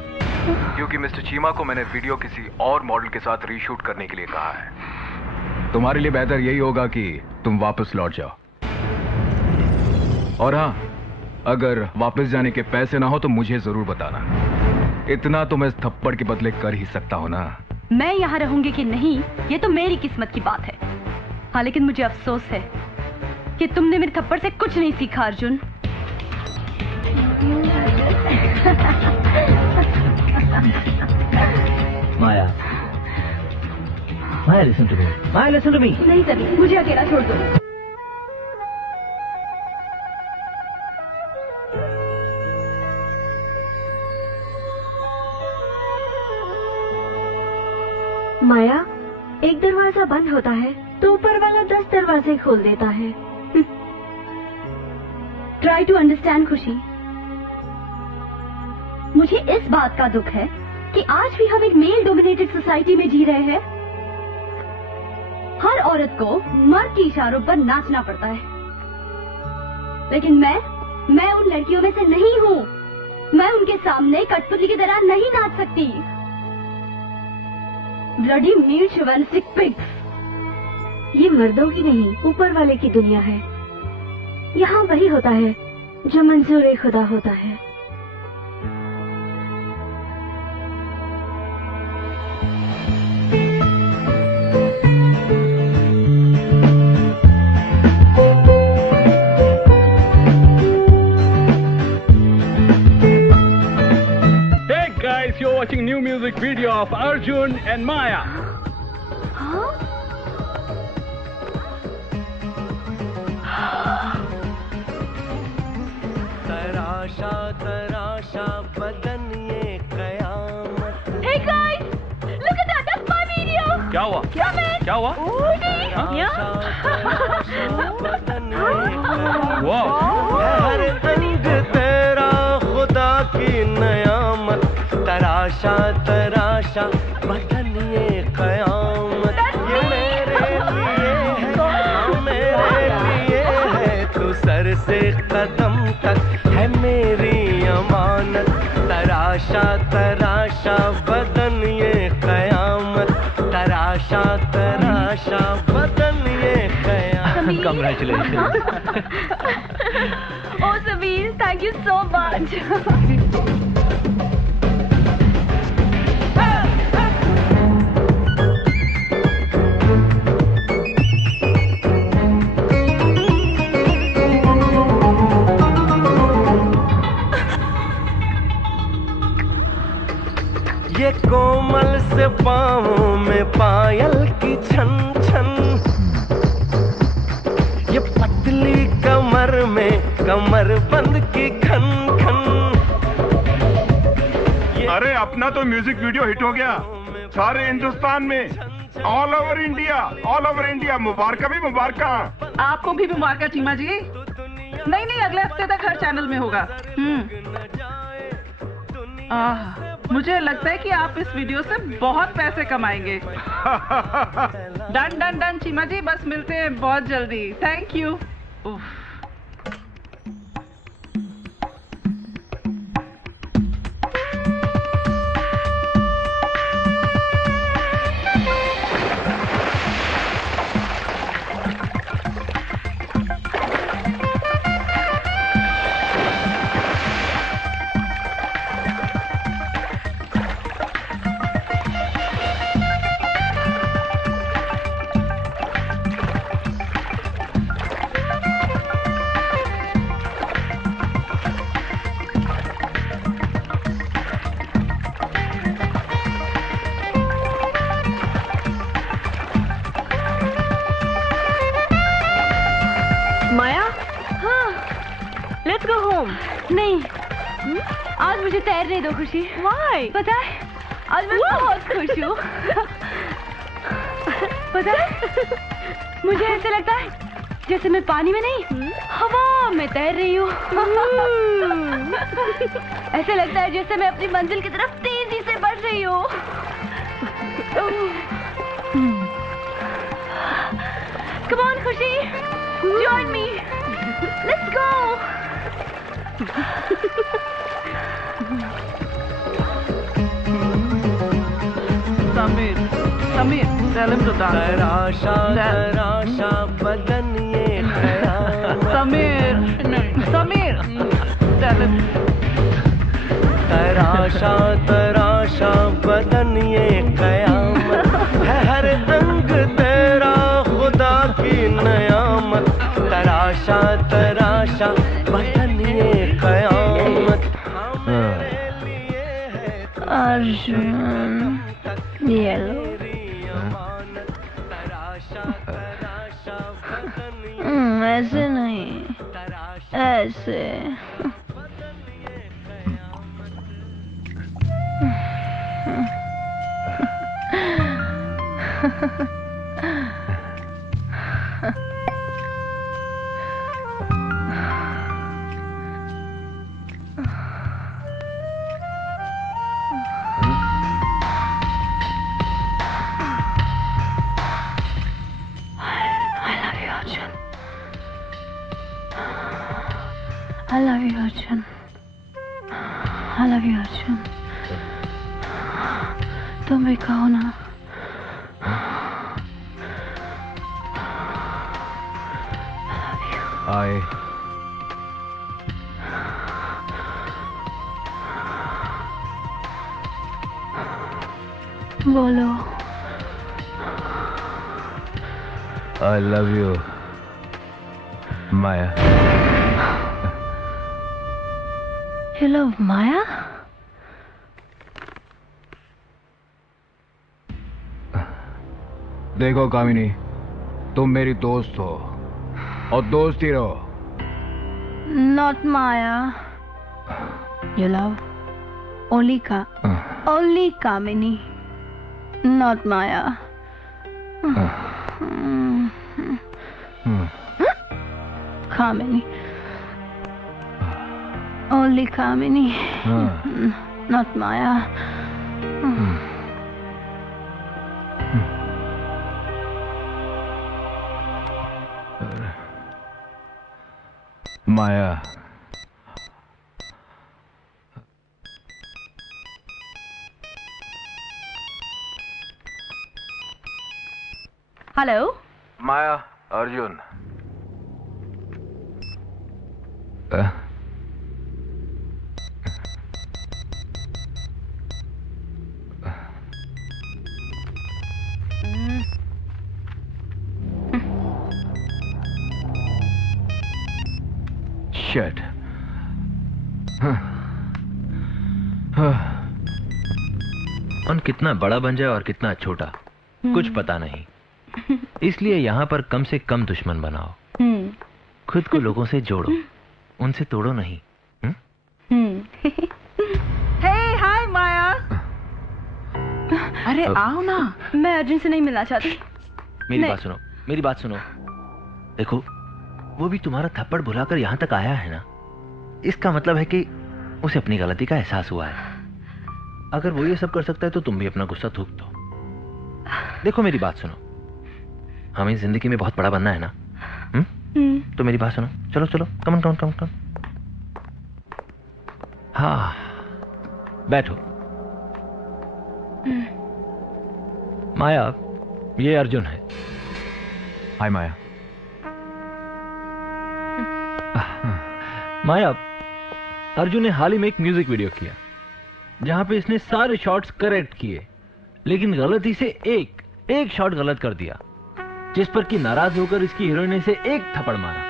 क्योंकि मिस्टर चीमा को मैंने वीडियो किसी और मॉडल के साथ रीशूट करने के लिए कहा है। तुम्हारे लिए बेहतर यही होगा कि तुम वापस लौट जाओ। और हाँ, अगर वापस जाने के पैसे ना हो तो मुझे जरूर बताना। इतना तो मैं इस थप्पड़ के बदले कर ही सकता हूं ना। मैं यहाँ रहूंगी कि नहीं, ये तो मेरी किस्मत की बात है। हाँ, लेकिन मुझे अफसोस है कि तुमने मेरे थप्पड़ से कुछ नहीं सीखा Arjun. Maya, Maya listen to me, Maya listen to me. नहीं सभी, मुझे अकेला छोड़ दो। माया, एक दरवाजा बंद होता है तो ऊपर वाला 10 दरवाजे खोल देता है। ट्राई टू अंडरस्टैंड खुशी। मुझे इस बात का दुख है कि आज भी हम एक मेल डोमिनेटेड सोसाइटी में जी रहे हैं। हर औरत को मर्द के इशारों पर नाचना पड़ता है, लेकिन मैं उन लड़कियों में से नहीं हूँ। मैं उनके सामने कठपुतली की तरह नहीं नाच सकती। Bloody meat chauvinistic pigs. ये मर्दों की नहीं, ऊपर वाले की दुनिया है। यहाँ वही होता है जो मंजूर खुदा होता है। Hey guys, you're watching new music video of Arjun and Maya. तराशा तराशा बदन ये कयामत। Hey guys, look at that, that's my video. क्या हुआ? क्या हुआ? तराशा तराशा बदन ये कयामत। Wow. हर तराशा तराशा बदन ये कयामत, ये मेरे लिए है, मेरे लिए है, तू सर से कदम तक है मेरी अमानत। तराशा तराशा बदन ये कयामत, तराशा तराशा बदन ये कयामत। Congratulations. Oh, Sameer, thank you so much. ये कोमल से पाँवों में पायल की छन छन, ये पतली कमर में कमर बंद की खन खन। अरे अपना तो म्यूजिक वीडियो हिट हो गया सारे हिंदुस्तान में, ऑल ओवर इंडिया। मुबारका भी मुबारका। आपको भी मुबारक चीमा जी। नहीं, अगले हफ्ते तक हर चैनल में होगा। मुझे लगता है कि आप इस वीडियो से बहुत पैसे कमाएंगे। डन चीमा जी, बस मिलते हैं बहुत जल्दी। Thank you. नहीं, आज मुझे तैरने दो खुशी। Why? पता है, आज मैं बहुत खुश हूँ। पता है, मुझे ऐसे लगता है जैसे मैं पानी में नहीं, हवा में तैर रही हूँ। ऐसे लगता है जैसे मैं अपनी मंजिल की तरफ तेजी से बढ़ रही हूँ। Come on, खुशी, join me. Let's go. Sameer, tell him to dance. तराशा तराशा बदन ये कयामत। Sameer, tell him. तराशा तराशा बदन ये कयामत है, हर अंग तेरा खुदा की नयामत। तराशा तराशा बदन ये कयामत। अर्जुन, ये लो। ऐसे नहीं, ऐसे। I love you, Arjun. I love you, Arjun. तुम भी कहो ना। आए। बोलो। I love you, Maya. You love Maya? देखो कामिनी, तुम मेरी दोस्त हो और दोस्त ही रहो। Not Maya. You love only Kamini. Not Maya. Kamini. Only Kamini. Not Maya. Maya, hello Maya, Arjun. Shit. कौन कितना बड़ा बन जाए और कितना छोटा कुछ पता नहीं, इसलिए यहाँ पर कम से कम दुश्मन बनाओ। खुद को लोगों से जोड़ो, उनसे तोड़ो नहीं। हे हाय माया। अरे आओ ना। मैं अर्जुन से नहीं मिलना चाहती। मेरी बात सुनो, मेरी बात सुनो। देखो, वो भी तुम्हारा थप्पड़ भुलाकर यहाँ तक आया है ना, इसका मतलब है कि उसे अपनी गलती का एहसास हुआ है। अगर वो ये सब कर सकता है तो तुम भी अपना गुस्सा थूक दो। देखो मेरी बात सुनो, हमें जिंदगी में बहुत बड़ा बनना है ना। तो मेरी बात सुनो, चलो चलो, कम कम कम कम। हाँ, बैठो। माया, ये अर्जुन है। हाय माया। माया, अर्जुन ने हाल ही में एक म्यूजिक वीडियो किया जहां पे इसने सारे शॉट्स करेक्ट किए, लेकिन गलती से एक शॉट गलत कर दिया, जिस पर कि नाराज होकर इसकी हीरोइन ने इसे एक थप्पड़ मारा।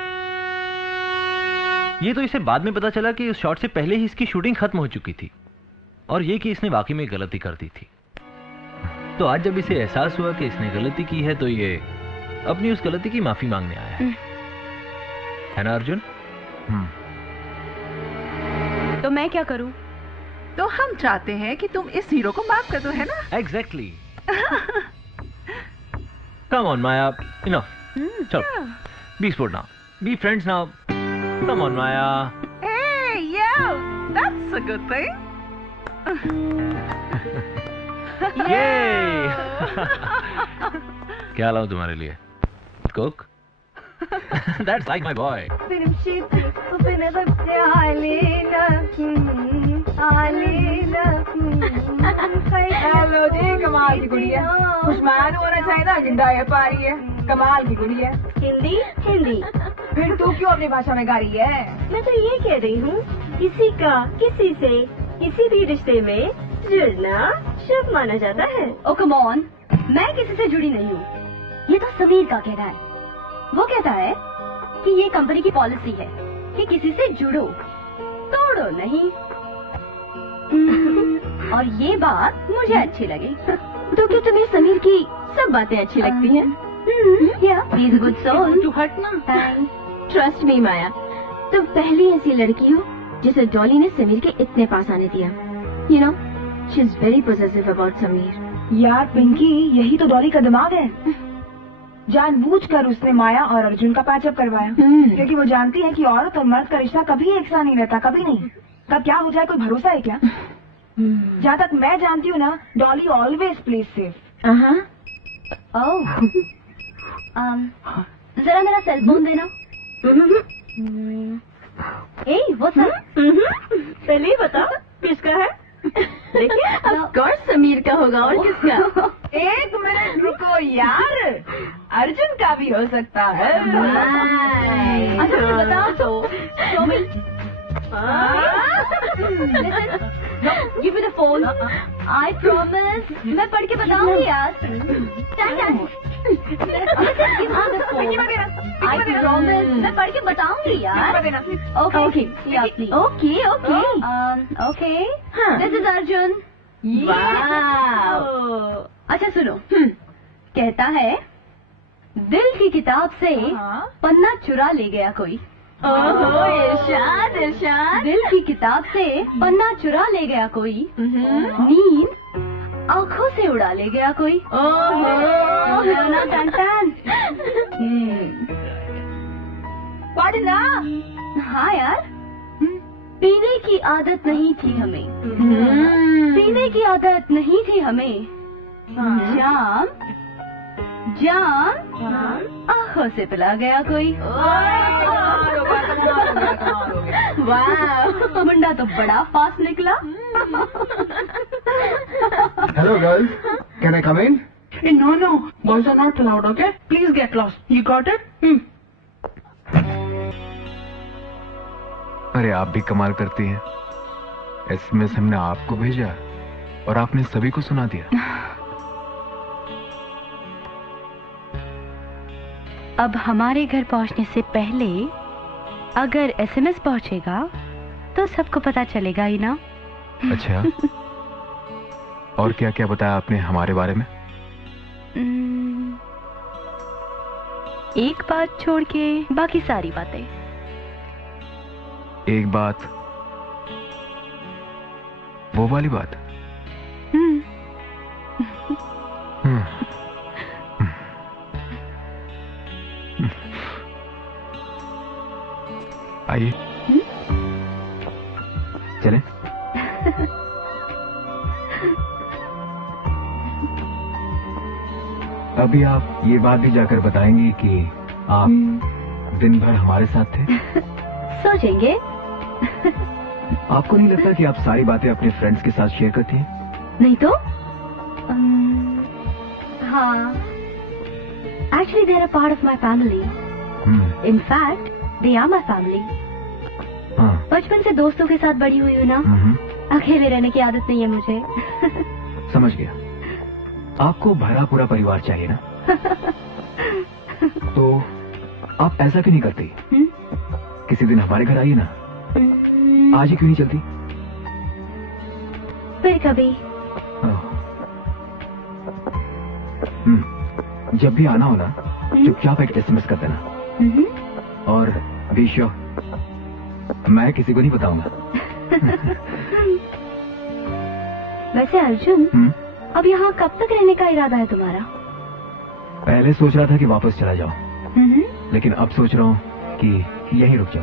ये तो इसे बाद में पता चला कि उस शॉट से पहले ही इसकी शूटिंग खत्म हो चुकी थी, और ये कि इसने वाकई में गलती कर दी थी। तो आज जब इसे एहसास हुआ कि इसने गलती की है, तो ये अपनी उस गलती की माफी मांगने आया है ना अर्जुन? तो मैं क्या करूं? तो हम चाहते हैं कि तुम इस हीरो को माफ कर दो, है ना? Exactly. Come on Maya, enough. चलो, be sport now, be friends now. Come on Maya. Hey, yeah, that's a good thing. ये क्या लाऊं तुम्हारे लिए? Coke? That's like my boy. Hello जी, कमाल की गुड़िया। खुशमान होना चाहिए ना, जिंदा है पा रही है। कमाल की गुड़िया। हिंदी हिंदी। फिर तू क्यों अपनी भाषा में गा रही है? मैं तो ये कह रही हूँ, किसी का किसी से किसी भी रिश्ते में जुड़ना शुभ माना जाता है। ओ कम ऑन, मैं किसी से जुड़ी नहीं हूँ, ये तो समीर का कहना है। वो कहता है कि ये कंपनी की पॉलिसी है कि किसी से जुड़ो, तोड़ो नहीं। और ये बात मुझे अच्छी लगी। तो क्या तुम्हें समीर की सब बातें अच्छी लगती हैं? He is a good soul. तू हटना। ट्रस्ट मी माया, तुम पहली ऐसी लड़की हो जिसे डॉली ने समीर के इतने पास आने दिया। You know, she is very possessive about Sameer. यार पिंकी, यही तो डॉली का दिमाग है। जानबूझकर उसने माया और अर्जुन का पैचअप करवाया, क्योंकि वो जानती है कि औरत और मर्द का रिश्ता कभी एक सा नहीं रहता, कभी नहीं। कब क्या हो जाए कोई भरोसा है क्या? जहाँ तक मैं जानती हूँ ना, डॉली ऑलवेज प्लेज सेफ। जरा मेरा सेल फोन देना। वो सब पहले ही बता किसका है। देखिए, ऑफ कोर्स समीर का होगा, और किसका? एक मिनट रुको यार, अर्जुन का भी हो सकता है। अच्छा मुझे बताओ तो। Give me the phone. I promise. मैं पढ़ के बताऊंगी यार। I promise. मैं पढ़ के बताऊंगी यार। Okay. Okay. This is Arjun. Wow. अच्छा सुनो, कहता है दिल की किताब से पन्ना चुरा ले गया कोई। इरशाद इरशाद। दिल की किताब से पन्ना चुरा ले गया कोई, नींद आंखों से उड़ा ले गया कोई। पढ़ना। हाँ यार, पीने की आदत नहीं थी हमें, पीने की आदत नहीं थी हमें। जाम जाम आंखों से पिला गया कोई। वाह, मुंडा तो बड़ा फास्ट निकला। Hello girls, can I come in? Hey, no, boys are not allowed, okay? Please get lost. You got it? अरे आप भी कमाल करती हैं। एसएमएस हमने आपको भेजा और आपने सभी को सुना दिया। अब हमारे घर पहुंचने से पहले अगर एसएमएस पहुंचेगा तो सबको पता चलेगा ही ना। अच्छा, और क्या क्या बताया आपने हमारे बारे में? एक बात छोड़ के बाकी सारी बातें। एक बात, वो वाली बात? आइए चलें। अभी आप ये बात भी जाकर बताएंगी कि आप दिन भर हमारे साथ थे? सोचेंगे। आपको नहीं लगता कि आप सारी बातें अपने फ्रेंड्स के साथ शेयर करती हैं? नहीं तो हाँ, actually they are part of my family. In fact they are my family. बचपन से दोस्तों के साथ बड़ी हुई हूँ ना, अकेले रहने की आदत नहीं है मुझे। समझ गया। आपको भरा पूरा परिवार चाहिए ना? तो आप ऐसा क्यों नहीं करती? किसी दिन हमारे घर आइए ना। आज ही क्यों नहीं चलती? फिर कभी। जब भी आना हो ना, चुपचाप एक एसएमएस कर देना। और बी श्योर, मैं किसी को नहीं बताऊंगा। वैसे अर्जुन, अब यहाँ कब तक रहने का इरादा है तुम्हारा? पहले सोच रहा था कि वापस चला जाओ, लेकिन अब सोच रहा हूँ कि यहीं रुक जाओ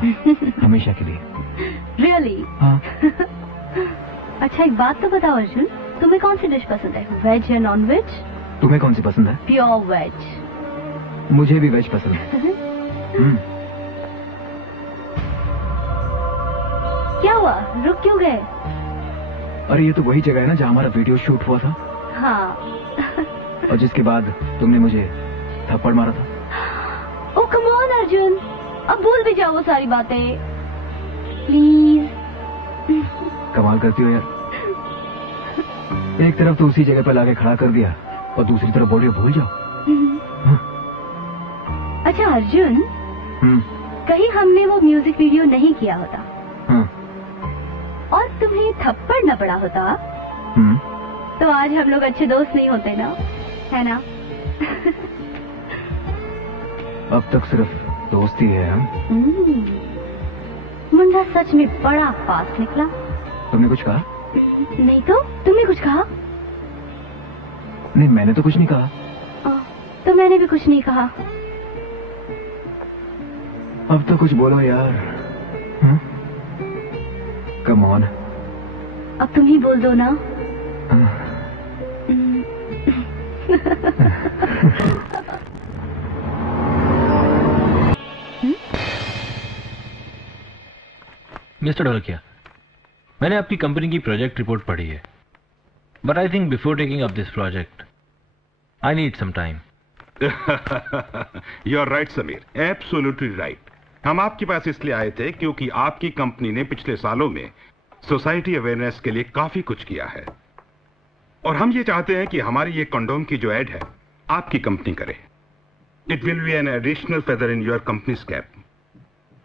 हमेशा के लिए। रियली? हाँ। अच्छा एक बात तो बताओ अर्जुन, तुम्हें कौन सी डिश पसंद है, वेज या नॉन वेज? तुम्हें कौन सी पसंद है? Pure veg. मुझे भी वेज पसंद है। क्या हुआ, रुक क्यों गए? अरे ये तो वही जगह है ना जहाँ हमारा वीडियो शूट हुआ था। हाँ। और जिसके बाद तुमने मुझे थप्पड़ मारा था। ओ कम ऑन अर्जुन, अब भूल भी जाओ वो सारी बातें प्लीज। कमाल करती हो यार, एक तरफ तो उसी जगह पर लाके खड़ा कर दिया और दूसरी तरफ बोल रही हो भूल जाओ। अच्छा अर्जुन, कहीं हमने वो म्यूजिक वीडियो नहीं किया होता और तुम्हें थप्पड़ न पड़ा होता तो आज हम लोग अच्छे दोस्त नहीं होते ना, है ना? अब तक सिर्फ दोस्ती है हम। मुंडा सच में बड़ा फास्ट निकला। तुमने कुछ कहा? नहीं तो, तुमने कुछ कहा? नहीं, मैंने तो कुछ नहीं कहा। तो मैंने भी कुछ नहीं कहा। अब तो कुछ बोलो यार। Come on. अब तुम ही बोल दो ना। मिस्टर ढोलकिया, मैंने आपकी कंपनी की प्रोजेक्ट रिपोर्ट पढ़ी है, but I think before taking up this project I need some time. You are right Sameer, absolutely right. हम आपके पास इसलिए आए थे क्योंकि आपकी कंपनी ने पिछले सालों में सोसाइटी अवेयरनेस के लिए काफी कुछ किया है और हम ये चाहते हैं कि हमारी ये कंडोम की जो एड है आपकी कंपनी करे। It will be an additional feather in your company's cap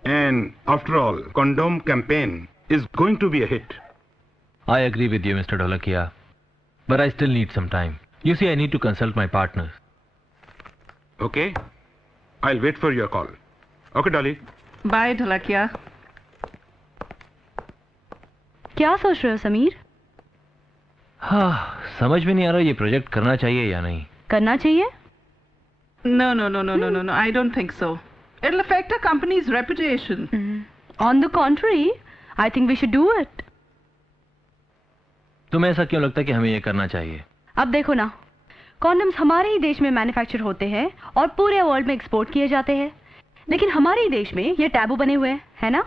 and after all condom campaign is going to be a hit. I agree with you mister Dholakia, but I still need some time. You see I need to consult my partner. Okay, I will wait for your call. Okay Dolly, bye Dholakia. क्या सोच रहे हो समीर? हाँ, समझ में नहीं आ रहा ये प्रोजेक्ट करना चाहिए या नहीं। करना चाहिए? No, I don't think so. It'll affect our company's reputation. On the contrary, I think we should do it. तुम्हें ऐसा क्यों लगता है कि हमें ये करना चाहिए? अब देखो ना, कॉन्डम्स हमारे ही देश में मैन्युफैक्चर होते हैं और पूरे वर्ल्ड में एक्सपोर्ट किए जाते हैं। लेकिन हमारे ही देश में ये टैबू बने हुए हैं, है ना?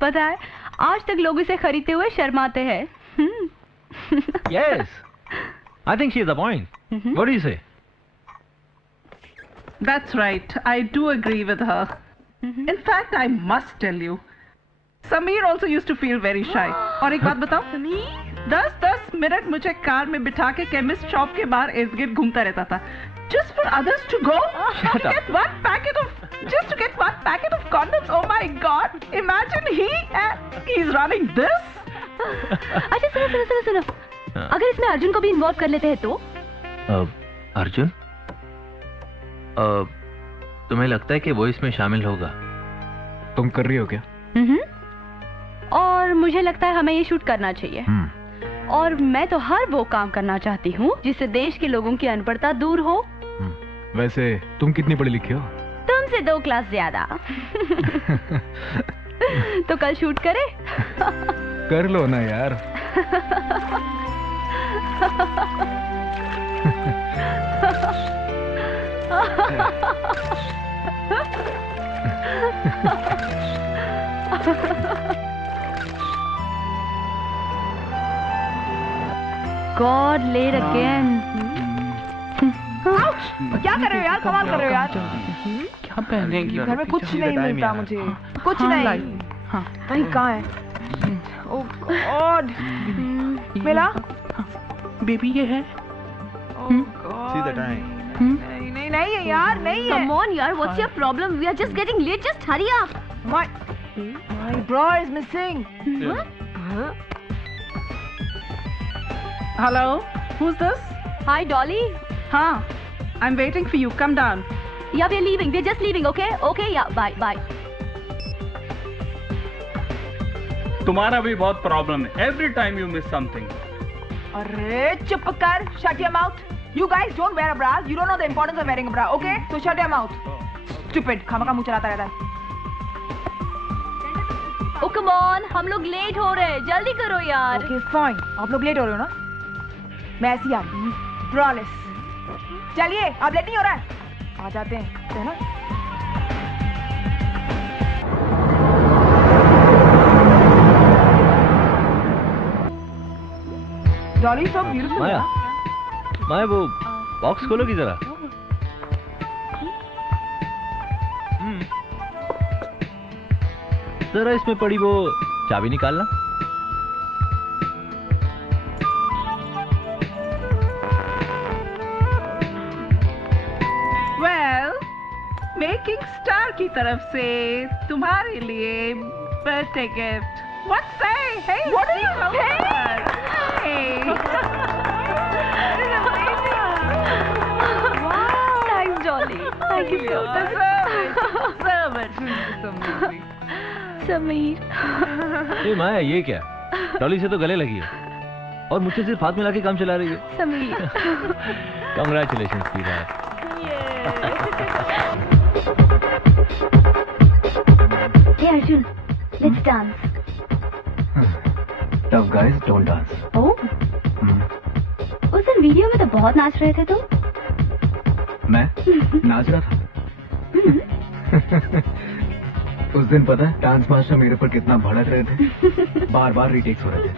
पता है, आज तक लोग इसे खरीदते हुए शर्माते हैं। Yes, I think she is the point. What do you say? That's right. I do agree with her. In fact, I must tell you, Sameer also used to feel very shy. और एक बात बताओ, 10-10 मिनट मुझे कार में बिठा के केमिस्ट शॉप के बाहर इर्द-गिर्द घूमता रहता था. Just for others to go, Shut up. get one packet of, just to get one packet of condoms. Oh my God! Imagine he's running this. अच्छा सुनो. अगर इसमें अर्जुन को भी इन्वॉल्व कर लेते हैं तो? अर्जुन? तुम्हें लगता है कि वो इसमें शामिल होगा? तुम कर रही हो क्या? और मुझे लगता है हमें ये शूट करना चाहिए. और मैं तो हर वो काम करना चाहती हूँ जिससे देश के लोगों की अनपढ़ता दूर हो. वैसे तुम कितनी पढ़ी लिखी हो? तुमसे 2 क्लास ज्यादा. तो कल शूट करें? कर लो ना यार. God, late again. क्या कर रहे हो यार? कमाल कर रहे हो यार. क्या पहनेंगी? घर में कुछ नहीं मिलता मुझे. कुछ नहीं. नहीं कहाँ है? Oh God. मिला? बेबी ये है. See the time. नहीं है यार, नहीं है. Come on यार, what's your problem? We are just getting late. Just hurry up. My bra is missing. Hello, who's this? Hi Dolly. हाँ, I'm waiting for you. Come down. Yeah, we're leaving. We're just leaving. Okay? Okay. Yeah. Bye. तुम्हारा भी बहुत प्रॉब्लम है. Every time you miss something. अरे चुप कर. Shut your mouth. You guys don't wear a bra. You don't know the importance of wearing a bra. Okay? So shut your mouth. Stupid. खामखा मुंह चलाता रहता है. Oh come on, हम लोग लेट हो रहे हैं. जल्दी करो यार. Okay, fine. आप लोग लेट हो रहे हो ना? मैं ऐसी आ रही हूँ. Flawless. चलिए, आप लेट नहीं हो रहा है? आ जाते हैं, है ना? Dolly so beautiful. माया वो बॉक्स खोलोगी जरा. जरा इसमें पड़ी वो चाबी निकालना. Well, मेकिंग स्टार की तरफ से तुम्हारे लिए birthday gift. What say? Hey, What is see it? Hey. Thanks Dolly. Thank you so much. Deserve it. Sameer. ये माया ये क्या? डॉली से तो गले लगी है और मुझसे सिर्फ हाथ मिला के काम चला रही है. Sameer. Congratulations Kira. Hey Arjun, let's dance. Tough guys don't dance. Oh? उस दिन वीडियो में तो बहुत नाच रहे थे तुम. मैं नाच रहा था. उस दिन पता है डांस मास्टर मेरे पर कितना भड़क रहे थे. बार बार रीटेक्स हो रहे थे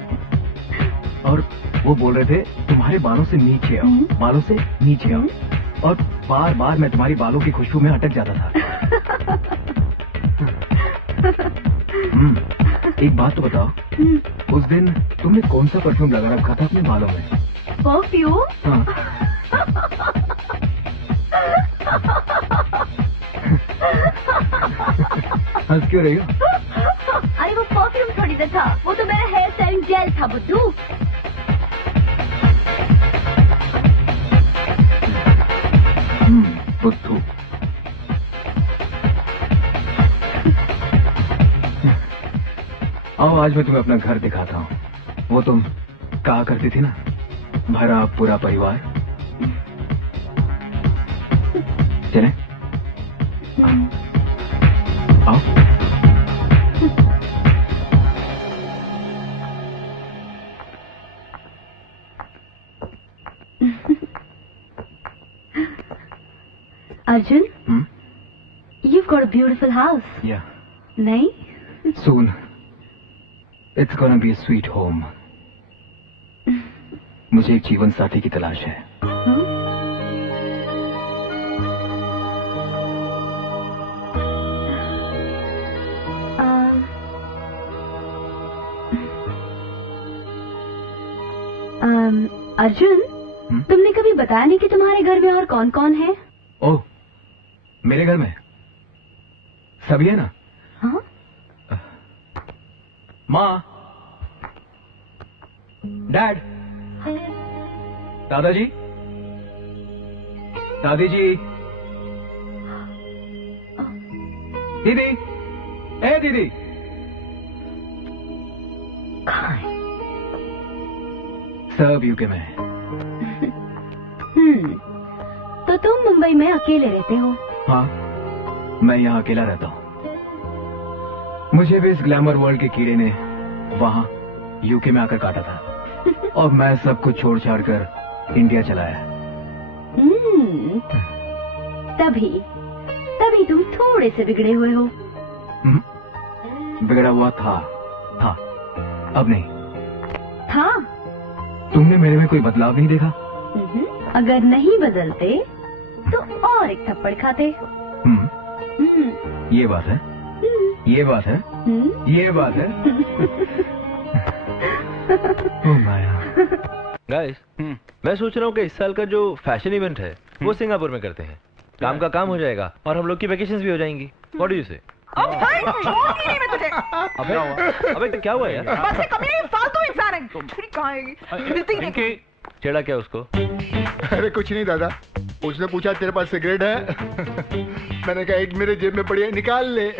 और वो बोल रहे थे तुम्हारे बालों से नीचे आओ, बालों से नीचे आओ. और बार बार मैं तुम्हारी बालों की खुशबू में अटक जाता था. एक बात तो बताओ, उस दिन तुमने कौन सा परफ्यूम लगा रखा था अपने बालों में? परफ्यूम? हाँ. हंस क्यों रही हो? अरे वो परफ्यूम थोड़ी ना था, वो तो मेरा हेयर स्टाइलिंग जेल था बुद्धू. बुद्धू. आओ आज मैं तुम्हें अपना घर दिखाता हूँ. वो तुम कहा करती थी ना, भरा पूरा परिवार. चले? आओ. Arjun, you've got a beautiful house. Yeah. नहीं? Soon. It's gonna be a sweet home. मुझे एक जीवन साथी की तलाश है. अर्जुन, तुमने कभी बताया नहीं कि तुम्हारे घर में और कौन कौन है? ओह, मेरे घर में सभी है ना? हाँ? माँ, डैड, दादाजी, दादी जी, दीदी, ए दीदी. सब यूके में. तो तुम मुंबई में अकेले रहते हो? हाँ, मैं यहाँ अकेला रहता हूँ. मुझे भी इस ग्लैमर वर्ल्ड के कीड़े ने वहाँ यूके में आकर काटा था और मैं सब कुछ छोड़ छाड़ कर इंडिया चला आया. तभी तुम थोड़े से बिगड़े हुए हो. बिगड़ा हुआ था, अब नहीं. था? तुमने मेरे में कोई बदलाव नहीं देखा? अगर नहीं बदलते तो और एक थप्पड़ खाते. ये बात है, ये बात है, ये बात है. ओह माया. गाइस, मैं सोच रहा हूँ कि इस साल का जो फैशन इवेंट है वो सिंगापुर में करते हैं. काम का काम हो जाएगा और हम लोग की वैकेशंस भी हो जाएंगी. व्हाट डू यू से? अबे तो क्या हुआ यार? बस कभी फालतू इंसान है. कहाँ है? छेड़ा क्या उसको? अरे कुछ नहीं दादा, उसने पूछा तेरे पास सिगरेट है? मैंने कहा एक मेरे जेब में पड़ी है, निकाल ले.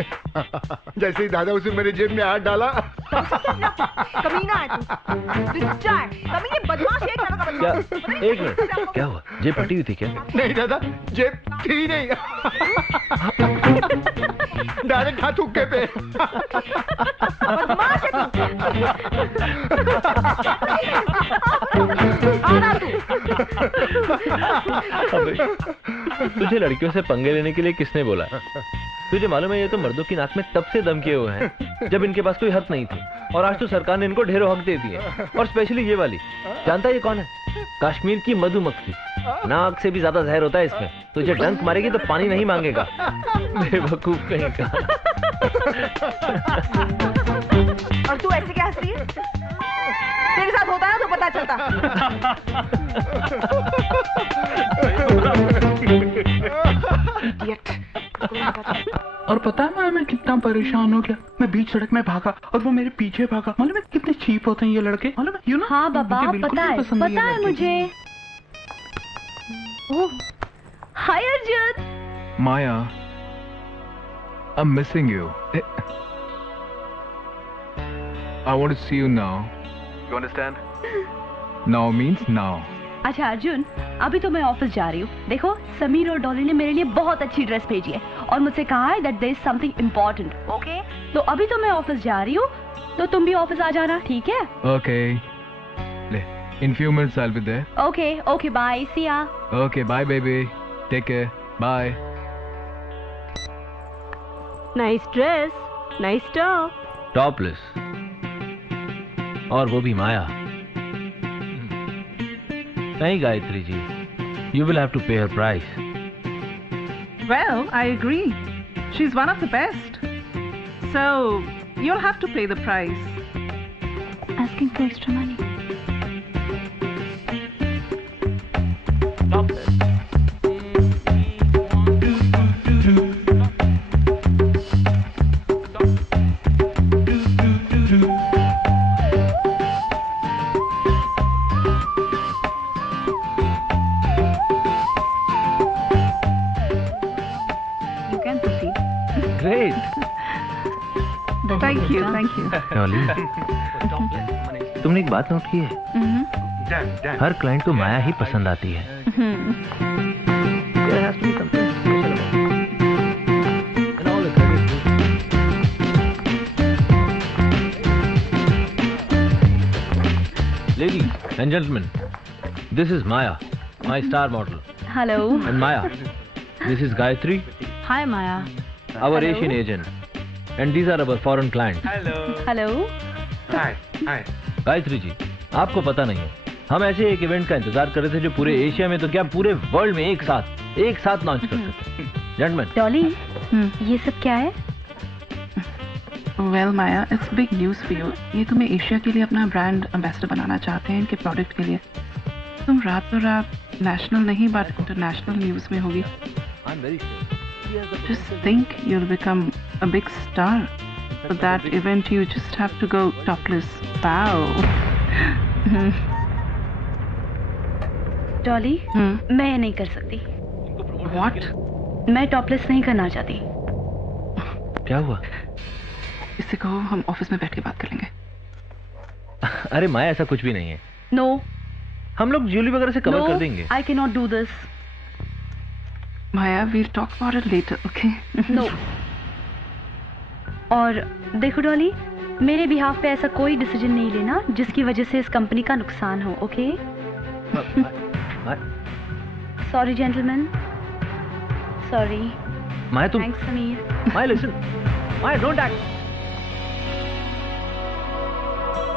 जैसे ही दादा उसे मेरे जेब में हाथ डाला. कमीना है तू. कमीने बदमाश. क्या? एक मिनट, क्या हुआ? जेब फटी हुई थी क्या? नहीं दादा, जेब थी नहीं. डायरेक्ट हाथ हुक्के पे. बदमाश है तुझे लड़कियों से पंगे लेने के लिए किसने बोला? तुझे मालूम है ये तो मर्दों की नाक में तब से दम किए हुए हैं जब इनके पास कोई हक नहीं थी, और आज तो सरकार ने इनको ढेरों हक दे दिए. और स्पेशली ये वाली, जानता है ये कौन है? कश्मीर की मधुमक्खी. नाक से भी ज्यादा जहर होता है इसमें. तुझे डंक मारेगी तो पानी नहीं मांगेगा. बेवकूफ कहीं का. और तू ऐसे क्या हंस रही है? तेरे साथ होता है तो पता चलता. और पता है मैं कितना परेशान हो गया. मैं बीच सड़क में भागा और वो मेरे पीछे भागा. मालूम है कितने चीप होते हैं ये लड़के? मालूम है? हाँ बाबा, पता है मुझे. ओह, हाय अर्जुन. माया, I'm missing you. I want to see you now. You understand? Now means now. अच्छा अर्जुन, अभी तो मैं ऑफिस जा रही हूँ. देखो, समीर और डॉली ने मेरे लिए बहुत अच्छी ड्रेस भेजी है और मुझसे कहा है that there is something important. Okay? तो अभी तो मैं ऑफिस जा रही हूँ, तो तुम भी ऑफिस आ जाना, ठीक है? Okay. In few minutes I'll be there. Okay, bye. See ya. Okay, bye baby. Take care. Bye. Nice dress, nice top. Topless, और वो भी माया. नहीं Gayatri ji, you will have to pay her price. Well, I agree. She's one of the best. So, you'll have to pay the price. Asking for extra money. तुमने एक बात नोट की है? हर क्लाइंट को माया ही पसंद आती है. Ladies and gentlemen, this is Maya, my star model. Hello. And Maya, this is Gayatri. Hi Maya. our Asian agent, and these are our foreign clients. Hello. Hi Gayatri ji, आपको पता नहीं है, हम ऐसे एक इवेंट का इंतजार कर रहे थे जो पूरे एशिया में तो क्या पूरे वर्ल्ड में एक साथ लॉन्च कर सकते। जेंटलमैन। डॉली, ये सब क्या है? Well Maya, it's big news for you. ये तुम्हें एशिया के लिए अपना ब्रांड एम्बेसडर बनाना चाहते हैं इनके प्रोडक्ट के लिए। तुम रातों रात नेशनल नहीं बट इंटरनेशनल न्यूज़ में होगी। Just think you'll become a big star. For that event, you just have to go topless. Wow. Dolly, मैं ये नहीं कर सकती। What? मैं टॉपलेस नहीं करना चाहती। क्या हुआ? इससे कहो हम ऑफिस में बैठ के बात कर लेंगे। अरे माया, ऐसा कुछ भी नहीं है। नो। हम लोग ज्वेलरी वगैरह से कवर कर देंगे। I cannot do this. Maya, we'll talk about it later, okay? No. और देखो डॉली, मेरे बिहाफ पे ऐसा कोई डिसीजन नहीं लेना जिसकी वजह से इस कंपनी का नुकसान हो, okay? Sorry gentleman, sorry. Maya तुम। Thanks Sameer. Maya listen, Maya don't act.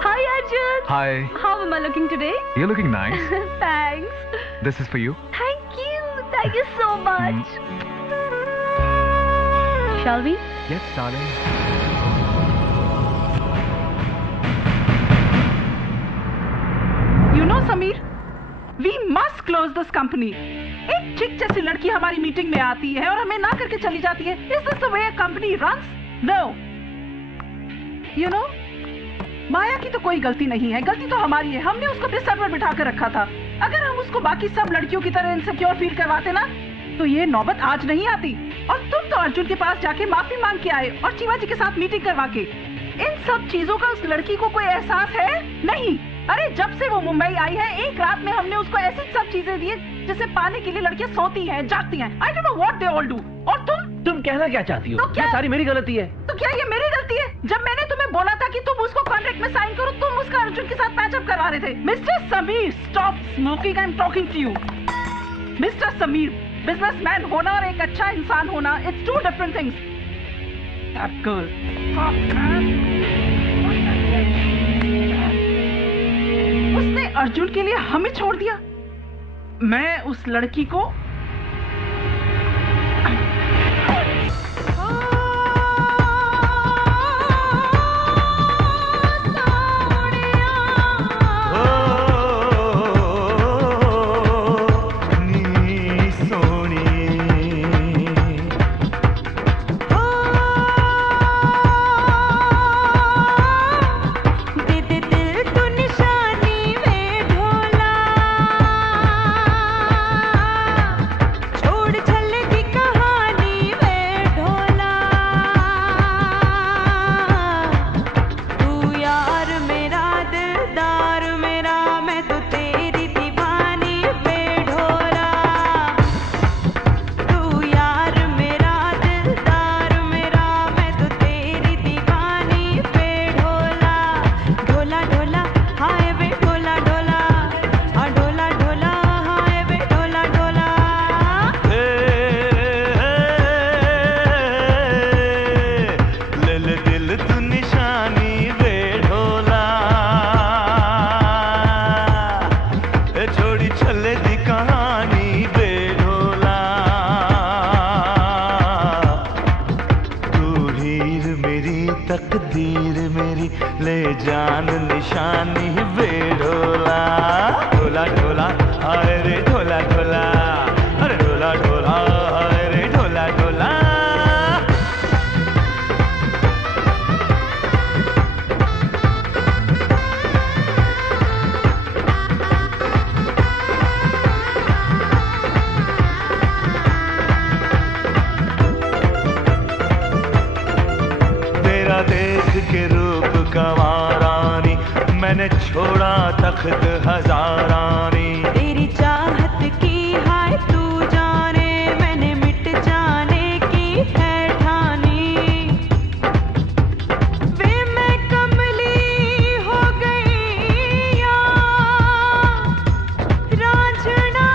Hi Arjun. Hi. How am I looking today? You're looking nice. Thanks. This is for you. Thank you so much. Shall we? Yes, darling. You know, Sameer, we must close this company. एक चिक जैसी लड़की हमारी मीटिंग में आती है और हमें ना करके चली जाती है। Is this the way a company runs? No. You know, माया की तो कोई गलती नहीं है, गलती तो हमारी है। हमने उसको अपने सर पर बिठा कर रखा था। अगर हम उसको बाकी सब लड़कियों की तरह इनसिक्योर फील करवाते ना, तो ये नौबत आज नहीं आती। और तुम तो अर्जुन के पास जाके माफी मांग के आए और चीमा जी के साथ मीटिंग करवा के। इन सब चीजों का उस लड़की को कोई एहसास है? नहीं। अरे जब से वो मुंबई आई है, एक रात में हमने उसको ऐसी सब चीजें दी जिसे पाने के लिए लड़कियां सोती हैं, जागती हैं। I don't know what they all do. और तुम कहना क्या चाहती हो? तो क्या सारी मेरी गलती है? तो क्या ये मेरी गलती है? जब मैंने तुम्हें बोला था कि तुम उसको कॉन्ट्रैक्ट में साइन करो, तुम उसका अर्जुन के साथ पैचअप करवा रहे थे। Mister Sameer, stop smoking, I am talking to you. Mister Sameer, businessman होना और एक अच्छा इंसान होना, it's two different things. That girl. उसने अर्जुन के लिए हमें छोड़ दिया। मैं उस लड़की को तकदीर मेरी ले जान निशानी बेढोला। ढोला ढोला हाय रे ढोला ढोला, अरे ढोला ढोला हाय रे ढोला ढोला। तेरा देख के रूप कंवारानी, मैंने छोड़ा तख्त हजारानी। तेरी चाहत की हाय तू जाने, मैंने मिट जाने की है ठानी। वे मैं कमली हो गई या रांझना,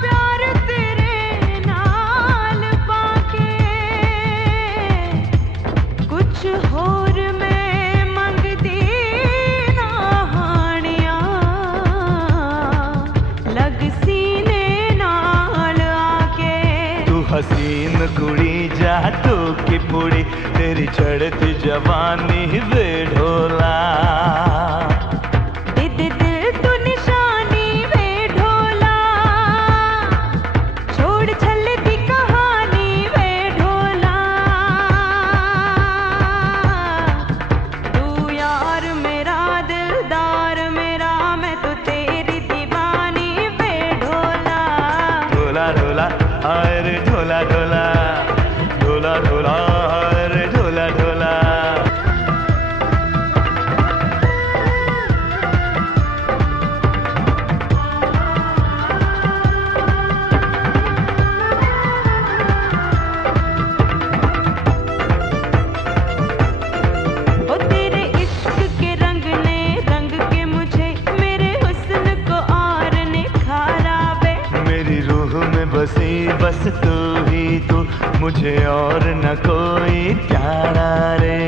प्यार तेरे नाल पाके सुन कुड़ी जा तू की पुड़ी तेरी चढ़ती जवानी वे ढोला दे दे दिल तू निशानी वे ढोला छोड़ छलती कहानी वे ढोला तू यार मेरा दिलदार मेरा मैं तो तेरी दीवानी वे ढोला ढोला ढोला हाय रे ढोला ढोला ढोला ढोला हाय रे ढोला ढोला ओ तेरे इश्क के रंग ने रंग के मुझे मेरे हुस्न को और निखारा वे मेरी रूह में बसी बस तू ही तू मुझे और न कोई प्यारा रे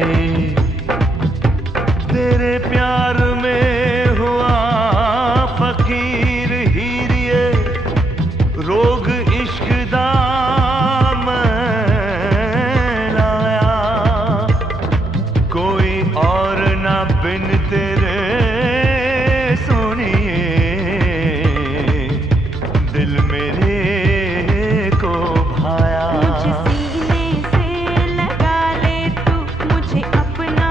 तेरे प्यार में हुआ फकीर हीरिए रोग इश्क दा मैं लाया कोई और ना बिन तेरे सोनिए दिल मेरे को भाया मुझे सीने से लगा ले तू मुझे अपना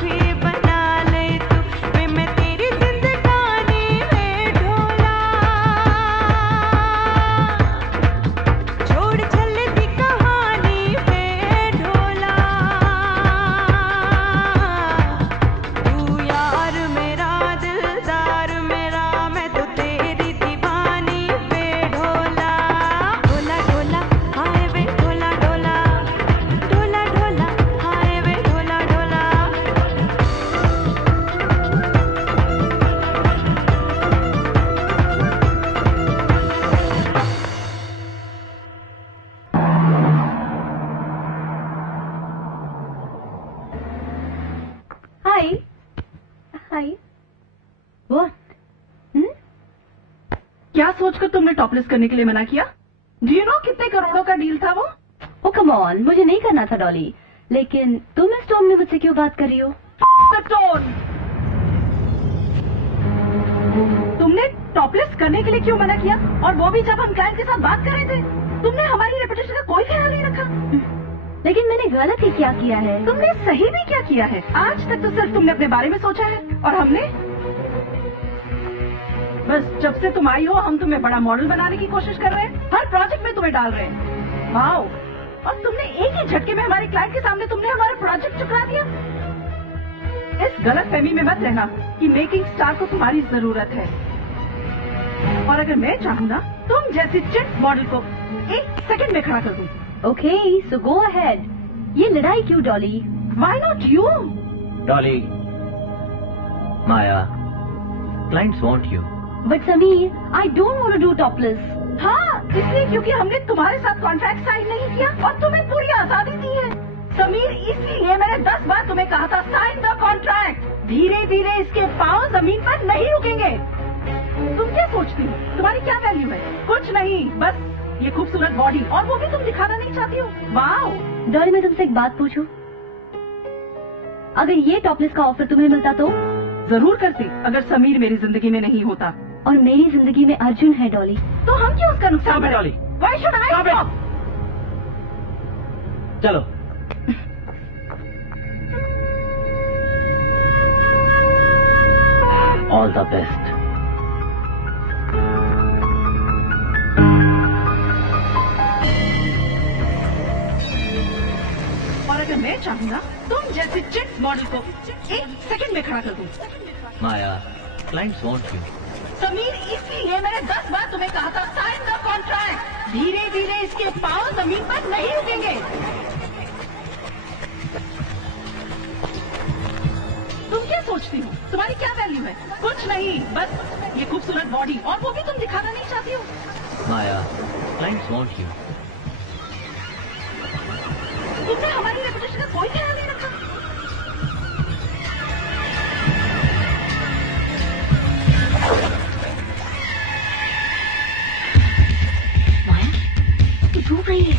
भी बना ले तू वे मैं तेरी जिंदगानी में ढोला छोड़ छलती कहानी में ढोला तू यार मेरा दिलदार मेरा मैं तो तेरी दीवानी वे ढोला ढोला ढोला हाय वे ढोला ढोला ढोला ढोला हाय वे ढोला ढोला हाय हाय व्हाट क्या सोचकर तुमने टॉपलेस करने के लिए मना किया? डू यू नो कितने करोड़ों का डील था वो? ओ कम ऑन, मुझे नहीं करना था डॉली, लेकिन तुम इस टोन में मुझसे क्यों बात कर रही हो? टोन तुमने टॉपलेस करने के लिए क्यों मना किया? और वो भी जब हम क्लाइंट के साथ बात कर रहे थे। तुमने हमारी रेपुटेशन का कोई ख्याल नहीं रखा। लेकिन मैंने गलत ही क्या किया है? तुमने सही भी क्या किया है? आज तक तो सिर्फ तुमने अपने बारे में सोचा है और हमने बस जब से तुम आई हो हम तुम्हें बड़ा मॉडल बनाने की कोशिश कर रहे हैं, हर प्रोजेक्ट में तुम्हें डाल रहे हैं। वाओ, और तुमने एक ही झटके में हमारे क्लाइंट के सामने तुमने हमारा प्रोजेक्ट चुका दिया। इस गलत फहमी में मत रहना कि मेकिंग स्टार को तुम्हारी जरूरत है, और अगर मैं चाहूँ ना तुम जैसी चिट मॉडल को 1 सेकंड में खड़ा कर दूँ। Okay, so go ahead. ये लड़ाई क्यों Dolly? Why not you? Dolly, Maya, clients want you. But Sameer, I don't want to do topless. हाँ, इसलिए क्योंकि हमने तुम्हारे साथ कॉन्ट्रैक्ट साइन नहीं किया और तुम्हें पूरी आजादी दी है। समीर, इसलिए मैंने 10 बार तुम्हें कहा था साइन द कॉन्ट्रैक्ट। धीरे धीरे इसके पांव जमीन पर नहीं रुकेंगे। तुम क्या सोचती हो? तुम्हारी क्या वैल्यू है? कुछ नहीं, बस ये खूबसूरत बॉडी, और वो भी तुम दिखाना नहीं चाहती हो। वाओ। डॉली, मैं तुमसे एक बात पूछूं? अगर ये टॉपलेस का ऑफर तुम्हें मिलता तो? जरूर करती, अगर समीर मेरी जिंदगी में नहीं होता। और मेरी जिंदगी में अर्जुन है डॉली। तो हम क्यों उसका नुकसान करें? Dolly, Why should I stop? चलो। All the best. और अगर मैं चाहूँगा तुम जैसे चिट मॉडल को 1 सेकंड में खड़ा कर दूँ। माया, clients want you. समीर, इसलिए मैंने 10 बार तुम्हें कहा था साइन द कॉन्ट्रैक्ट। धीरे धीरे इसके पांव जमीन पर नहीं रुकेंगे। तुम क्या सोचती हो? तुम्हारी क्या वैल्यू है? कुछ नहीं, बस ये खूबसूरत बॉडी, और वो भी तुम दिखाना नहीं चाहती हो। माया, clients want you. तुमने हमारी रेपुटेशन का कोई ख्याल नहीं रखा। माया, तू डूब रही है।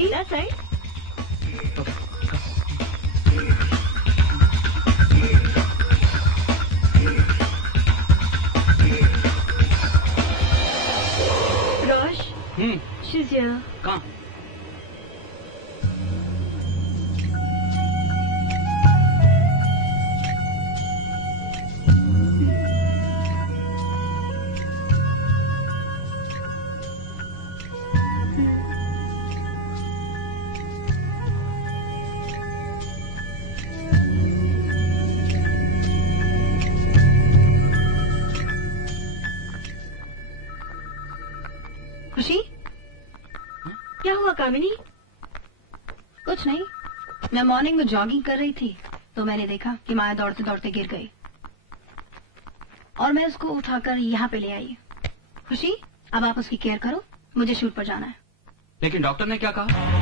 sweetie. That's right. Rosh. She's here. कहाँ? खुशी, क्या हुआ कामिनी? कुछ नहीं, मैं मॉर्निंग में जॉगिंग कर रही थी तो मैंने देखा कि माया दौड़ते दौड़ते गिर गई और मैं उसको उठाकर यहाँ पे ले आई। खुशी, अब आप उसकी केयर करो, मुझे शूट पर जाना है। लेकिन डॉक्टर ने क्या कहा?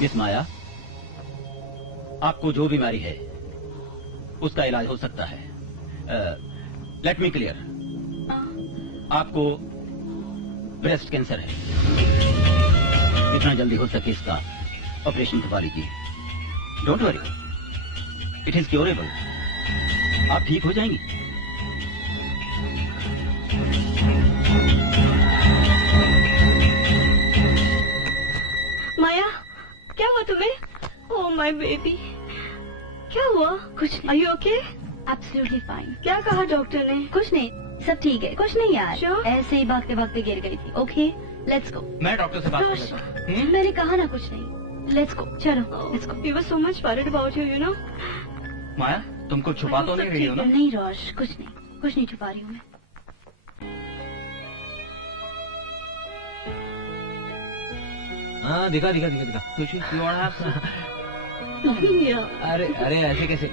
मिस माया, आपको जो बीमारी है उसका इलाज हो सकता है। लेट मी क्लियर, आपको ब्रेस्ट कैंसर है। जितना जल्दी हो सके इसका ऑपरेशन करवा लीजिए। Don't worry, it is curable. आप ठीक हो जाएंगी। माया, क्या हुआ तुम्हें? ओह माय बेबी, क्या हुआ? कुछ नहीं। Are you okay? Absolutely fine. क्या कहा डॉक्टर ने? कुछ नहीं, सब ठीक है। कुछ नहीं यार, Sure? ऐसे ही भागते भागते गिर गई थी। Okay, let's go. मैं डॉक्टर से बात कर रोश, लेता हूँ। मैंने कहा ना कुछ नहीं। लेट्स गो, चलो let's go. We were so much worried about you, you know. माया, तुमको छुपा तो नहीं रही हो ना? नहीं रोश, कुछ नहीं छुपा रही हूँ मैं। हाँ, दिखा। खुशी, you wanna have some? Yeah. अरे ऐसे कैसे?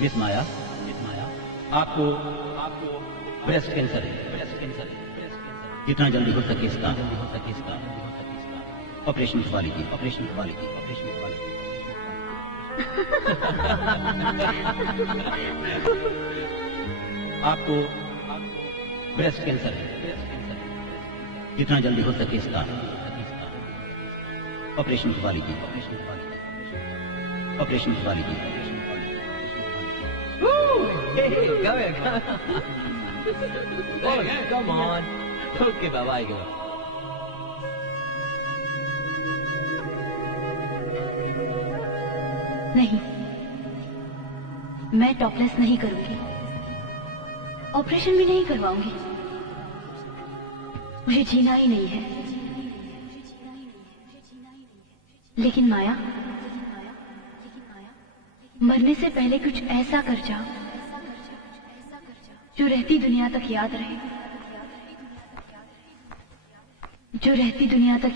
मिस माया, आपको ब्रेस्ट कैंसर है। जितना जल्दी हो सके इसका ऑपरेशन करवा लीजिए। आपको ब्रेस्ट कैंसर है। जितना जल्दी हो सके इसका ऑपरेशन करवा लीजिए। Come on. Okay, bye-bye. नहीं, मैं टॉपलेस नहीं करूंगी, ऑपरेशन भी नहीं करवाऊंगी। मुझे जीना ही नहीं है। लेकिन माया, मरने से पहले कुछ ऐसा कर जा जो रहती दुनिया तक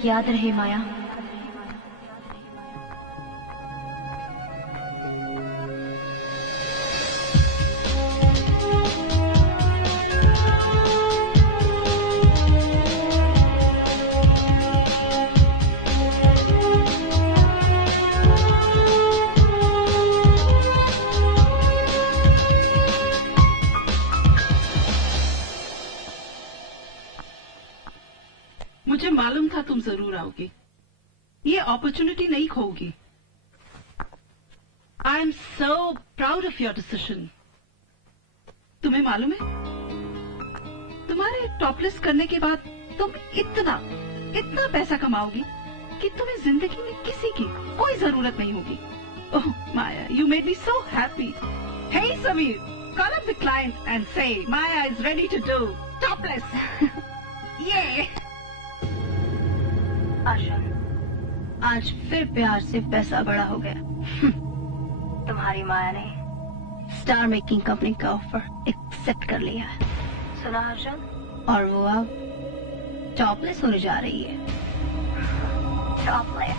याद रहे। माया, मुझे मालूम था तुम जरूर आओगी। ये अपॉर्चुनिटी नहीं खोगी। I am so proud of your decision. तुम्हें मालूम है, तुम्हारे टॉपलेस करने के बाद तुम इतना पैसा कमाओगी कि तुम्हें जिंदगी में किसी की कोई जरूरत नहीं होगी। Oh Maya, you made me so happy. Hey Sameer, call up the client and say Maya is ready to do topless. ये आशा, आज फिर प्यार से पैसा बड़ा हो गया। तुम्हारी माया ने स्टार मेकिंग कंपनी का ऑफर एक्सेप्ट कर लिया है। सुना अर्जुन? और वो अब टॉपलेस होने जा रही है। टॉपलेस?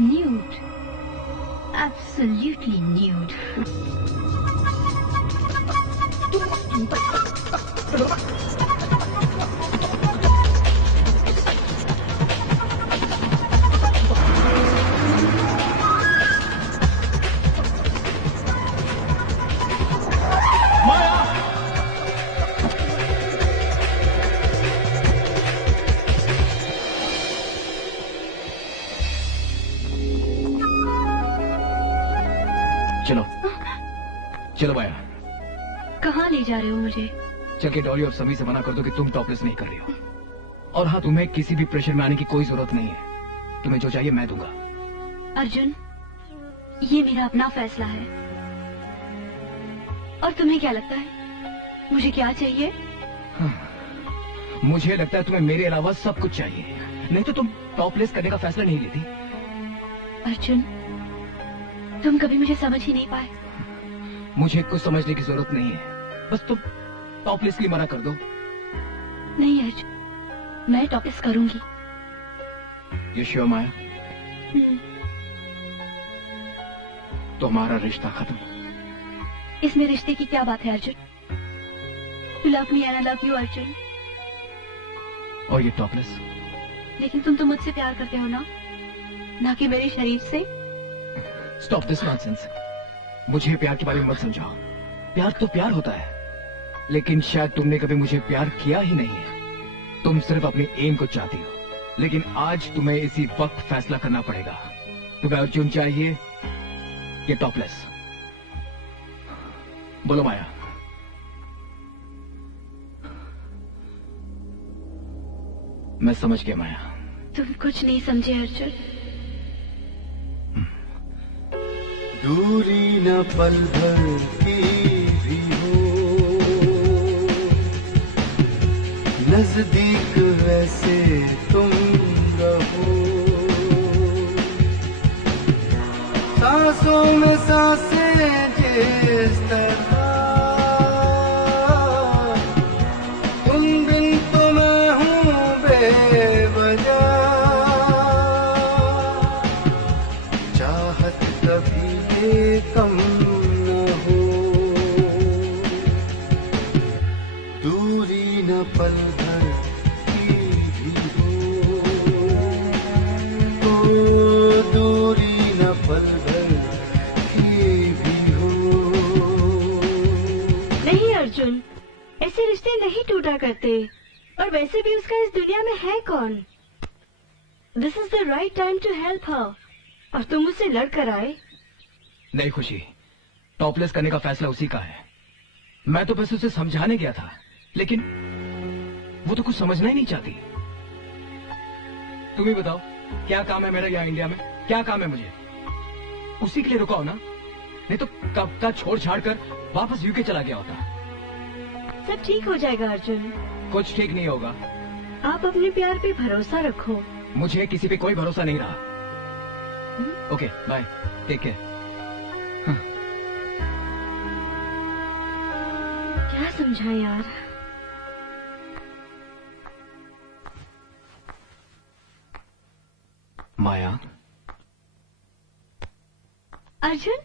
Nude, absolutely nude. चलो चलो माया। कहाँ ले जा रहे हो मुझे? चल के डॉली और सभी से मना कर दो कि तुम टॉपलेस नहीं कर रही हो। और हाँ, तुम्हें किसी भी प्रेशर में आने की कोई जरूरत नहीं है। तुम्हें जो चाहिए मैं दूंगा। अर्जुन, ये मेरा अपना फैसला है। और तुम्हें क्या लगता है मुझे क्या चाहिए? मुझे लगता है तुम्हें मेरे अलावा सब कुछ चाहिए, नहीं तो तुम टॉपलेस करने का फैसला नहीं लेती। अर्जुन, तुम कभी मुझे समझ ही नहीं पाए। मुझे कुछ समझने की जरूरत नहीं है, बस तुम टॉपलेस के लिए मना कर दो। नहीं अर्जुन, मैं टॉपलेस करूंगी। ये श्योर माया? तो हमारा रिश्ता खत्म। इसमें रिश्ते की क्या बात है Arjun? You love me and I love you Arjun. और ये टॉपलेस? लेकिन तुम तो मुझसे प्यार करते हो ना कि मेरे शरीर से। Stop this nonsense. मुझे प्यार के बारे में मत समझाओ। प्यार तो प्यार होता है, लेकिन शायद तुमने कभी मुझे प्यार किया ही नहीं है। तुम सिर्फ अपने एम को चाहती हो, लेकिन आज तुम्हें इसी वक्त फैसला करना पड़ेगा। तुम्हें अर्जुन चाहिए या टॉपलेस? बोलो माया। मैं समझ गया माया। तुम कुछ नहीं समझे अर्जुन। दूरी न पल भर की भी हो, नजदीक वैसे तुम रहो। सांसों में सांसें जिस तरह, तुम बिन तो मैं हूँ बेवजह। चाहत कभी कम न हो, दूरी न पल भर की भी हो, तो दूरी न पल भर की भी हो। नहीं अर्जुन, ऐसे रिश्ते नहीं टूटा करते, और वैसे भी उसका इस दुनिया में है कौन? This is the right time to help her, और तुम उससे लड़ कर आए। नहीं खुशी, टॉपलेस करने का फैसला उसी का है। मैं तो बस उसे समझाने गया था, लेकिन वो तो कुछ समझना ही नहीं चाहती। तुम ही बताओ, क्या काम है मेरा यहाँ इंडिया में? क्या काम है मुझे? उसी के लिए रुका हो ना, नहीं तो कब का छोड़ छाड़ कर वापस यूके चला गया होता। सब ठीक हो जाएगा अर्जुन। कुछ ठीक नहीं होगा। आप अपने प्यार पे भरोसा रखो। मुझे किसी पे कोई भरोसा नहीं रहा। Okay bye, take care. क्या समझाएं यार? माया। अर्जुन,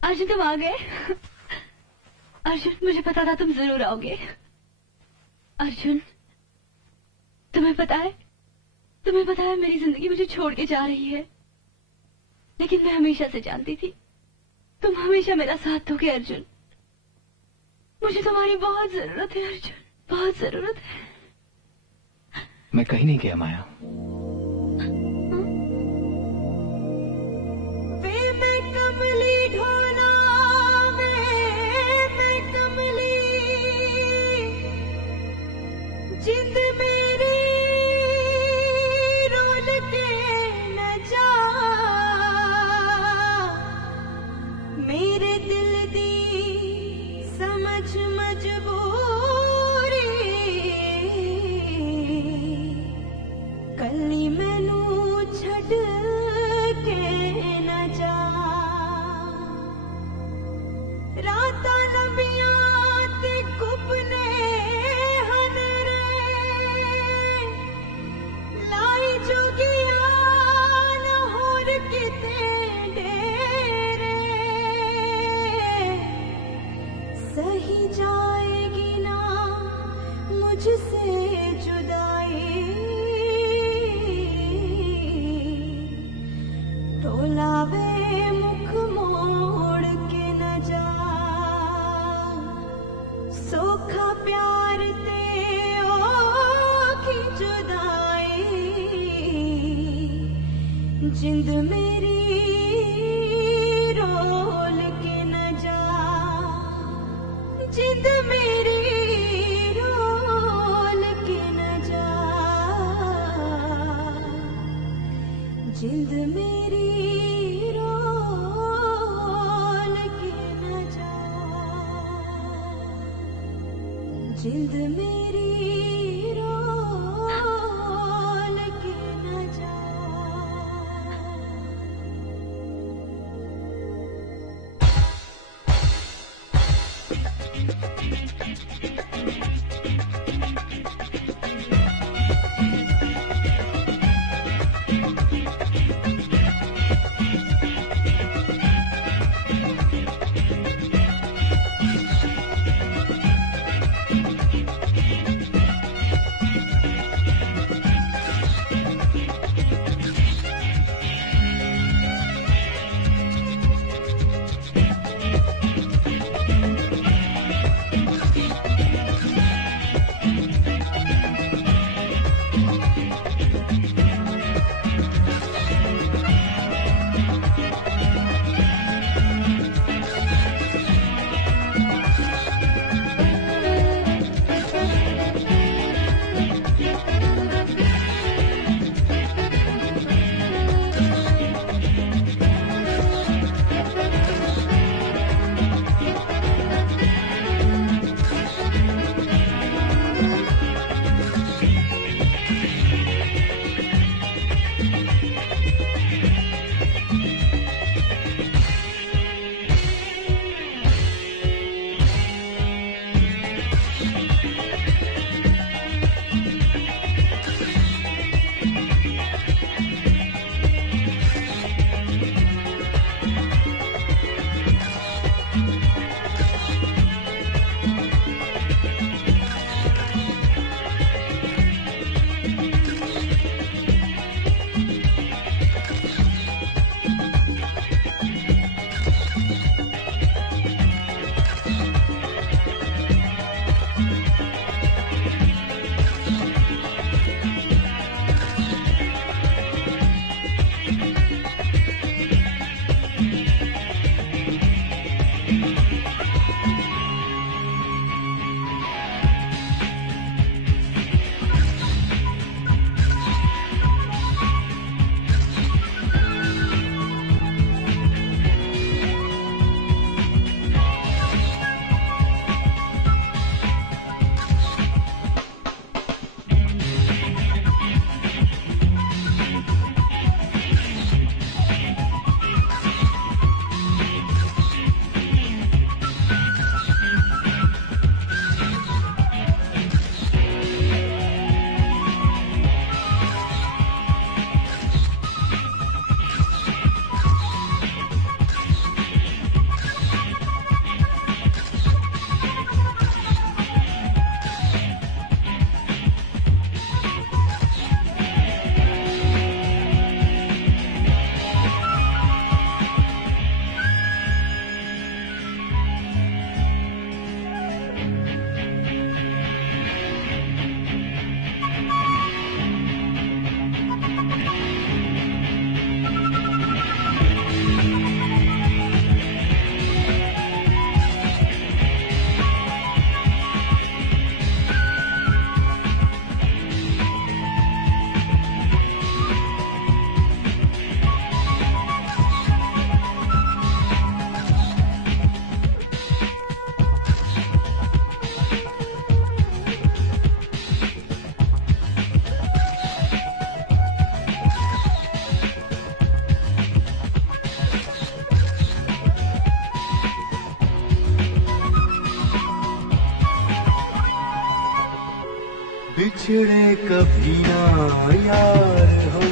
अर्जुन तुम आ गए। अर्जुन, मुझे पता था तुम जरूर आओगे। अर्जुन, तुम्हें पता है मेरी जिंदगी मुझे छोड़ के जा रही है, लेकिन मैं हमेशा से जानती थी तुम हमेशा मेरा साथ दोगे अर्जुन। मुझे तुम्हारी बहुत जरूरत है अर्जुन, बहुत जरूरत है। मैं कहीं नहीं गया माया। जिंद मेरी रोल के न जा, मेरे दिल दी समझ मजबूरी, कली जिंद मेरी रोल के न जा, जिंद मेरी रोल के न जा, जिंद मेरी रोल के न जा, जिंद मेरी रोल के न जा। बिछड़े कभी ना यार हम,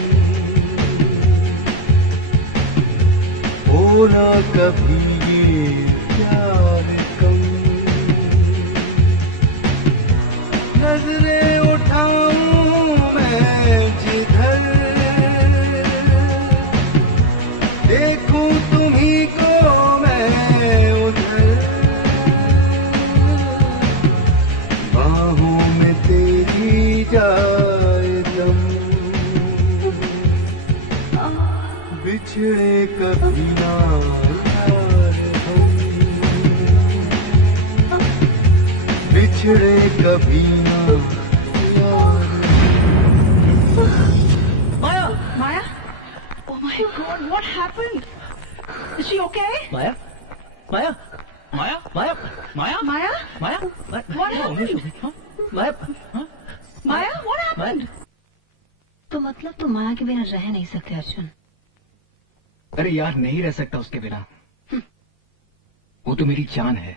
होना कभी ये प्यार कम। नजरें उठाऊं मैं जिधर, देखूं तुम्ही को मैं उधर। बाहों में तेरी जाए दम। बिछड़े कभी ना यार हम, बिछड़े कभी ना यार। Maya! Maya? Oh my God, what happened? Is she okay? Maya? Maya? Maya? Maya? Maya? Maya? Maya? What happened? Maya? Maya, what happened? तो मतलब तुम माया के बिना रह नहीं सकते अर्जुन? अरे यार नहीं रह सकता उसके बिना। वो तो मेरी जान है।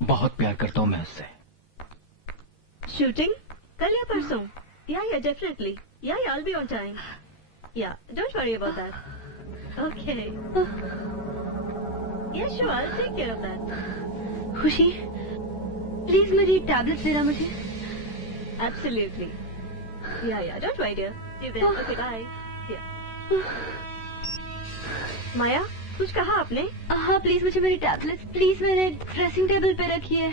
बहुत प्यार करता हूं मैं उससे। शूटिंग कल या परसों? Yeah, definitely. Yeah, I'll be on time. Yeah, don't worry about that. Okay. Yeah, sure, I'll take care of that. खुशी, प्लीज मेरी टैबलेट देना मुझे। Absolutely. Yeah, don't worry, dear. See you then. Okay, bye. Yeah. माया, कुछ कहा आपने? हाँ प्लीज मुझे मेरी टैबलेट प्लीज मेरे ड्रेसिंग टेबल पे रखिए।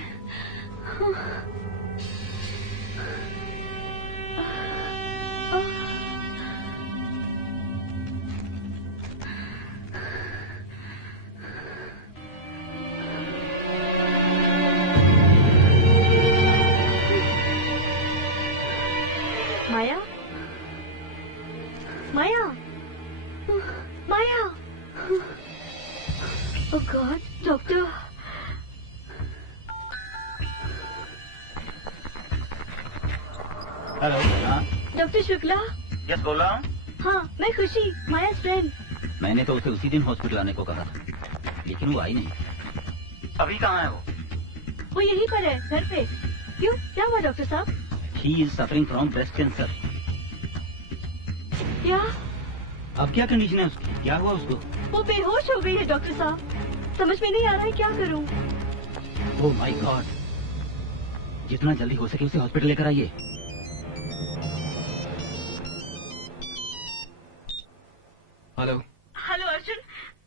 माया, माया, माया। Oh God, doctor. हेलो। हाँ डॉक्टर शुक्ला। यस बोल रहा हूँ। हाँ, मैं खुशी, माया फ्रेंड। मैंने तो उसे उसी दिन हॉस्पिटल आने को कहा था, लेकिन वो आई नहीं। अभी कहाँ है वो यहीं पर है, घर पे। क्यों, क्या हुआ डॉक्टर साहब? She is suffering from breast cancer. क्या? अब क्या कंडीशन है उसकी? क्या हुआ उसको? वो बेहोश हो गई है डॉक्टर साहब। समझ में नहीं आ रहा है क्या करूं। ओह माय गॉड, जितना जल्दी हो सके उसे हॉस्पिटल लेकर आइए। हेलो। हेलो अर्जुन,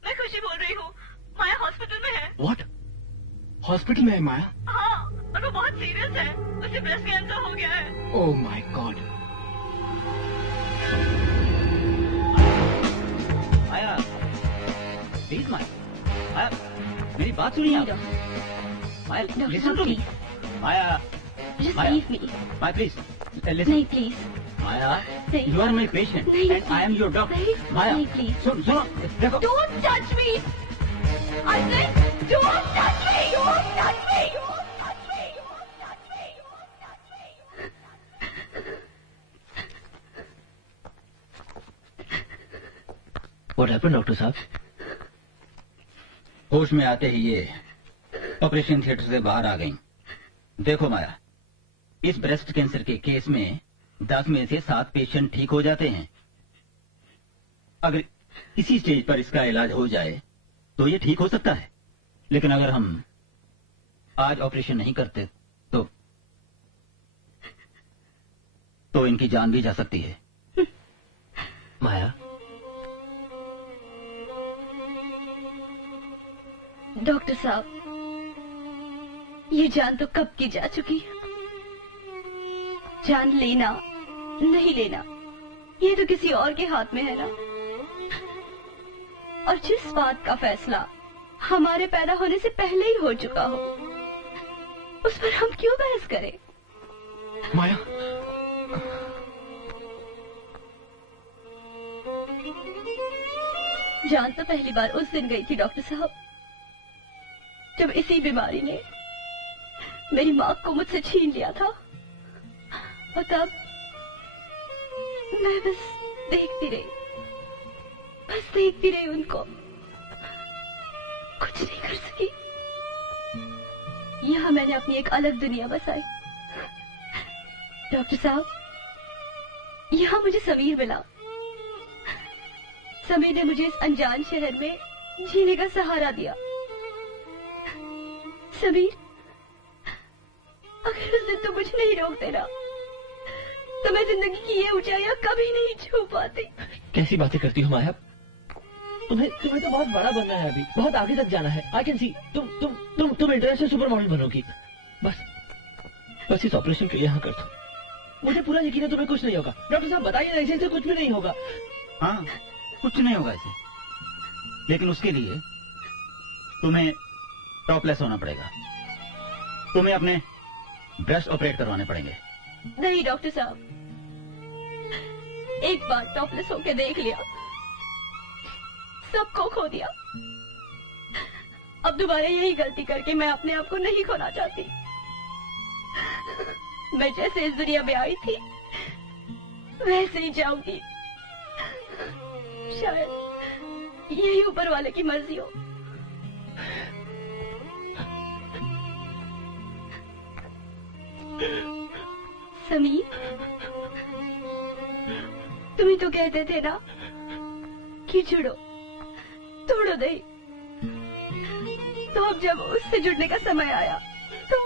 मैं खुशी बोल रही हूँ। माया हॉस्पिटल में है। व्हाट? हॉस्पिटल में है माया? हाँ, और वो बहुत सीरियस है। उसे ब्रेस्ट कैंसर हो गया है। Oh my God. Maya, please Maya, Maya, मेरी बात सुनिए आप। Maya, listen to me. Maya, Maya, Maya please, listen. नहीं please. Maya, you are my patient and I am your doctor. Maya, सुनो, देखो। Don't touch me. I said, don't touch me. Don't touch me. Don't touch me. Don't touch me. Don't touch me. What happened, doctor साहब? होश में आते ही ये ऑपरेशन थिएटर से बाहर आ गई। देखो माया, इस ब्रेस्ट कैंसर के केस में 10 में से 7 पेशेंट ठीक हो जाते हैं। अगर इसी स्टेज पर इसका इलाज हो जाए तो ये ठीक हो सकता है, लेकिन अगर हम आज ऑपरेशन नहीं करते तो इनकी जान भी जा सकती है। माया, डॉक्टर साहब, ये जान तो कब की जा चुकी है। जान लेना नहीं लेना ये तो किसी और के हाथ में है ना। और जिस बात का फैसला हमारे पैदा होने से पहले ही हो चुका हो, उस पर हम क्यों बहस करें? माया, जान तो पहली बार उस दिन गई थी डॉक्टर साहब, जब इसी बीमारी ने मेरी माँ को मुझसे छीन लिया था। और तब मैं बस देखती रही उनको, कुछ नहीं कर सकी। यहाँ मैंने अपनी एक अलग दुनिया बसाई। डॉक्टर साहब, यहाँ मुझे समीर मिला। समीर ने मुझे इस अनजान शहर में जीने का सहारा दिया। समीर, अगर उस दिन तुम मुझे नहीं रोकते ना, तो मैं जिंदगी की ये ऊंचाइयां कभी नहीं छू पाती। कैसी बातें करती हो माया? तुम्हें तो बहुत बड़ा बनना है, अभी बहुत आगे तक जाना है। आई कैन सी तुम इंटरनेशनल सुपर मॉडल बनोगी। बस इस ऑपरेशन के लिए हाँ कर दो। मुझे पूरा यकीन है तुम्हें कुछ नहीं होगा। डॉक्टर साहब बताइए ना, ऐसे कुछ भी नहीं होगा। हाँ, कुछ नहीं होगा इसे, लेकिन उसके लिए तुम्हें टॉपलेस होना पड़ेगा। तुम्हें अपने ब्रेस्ट ऑपरेट करवाने पड़ेंगे। नहीं डॉक्टर साहब, एक बार टॉपलेस होके देख लिया, सबको खो दिया। अब दोबारा यही गलती करके मैं अपने आप को नहीं खोना चाहती। मैं जैसे इस दुनिया में आई थी वैसे ही जाऊंगी। शायद यही ऊपर वाले की मर्जी हो। समीर, तुम ही तो कहते थे ना कि जुड़ो, तोड़ो नहीं। तो अब जब उससे जुड़ने का समय आया तो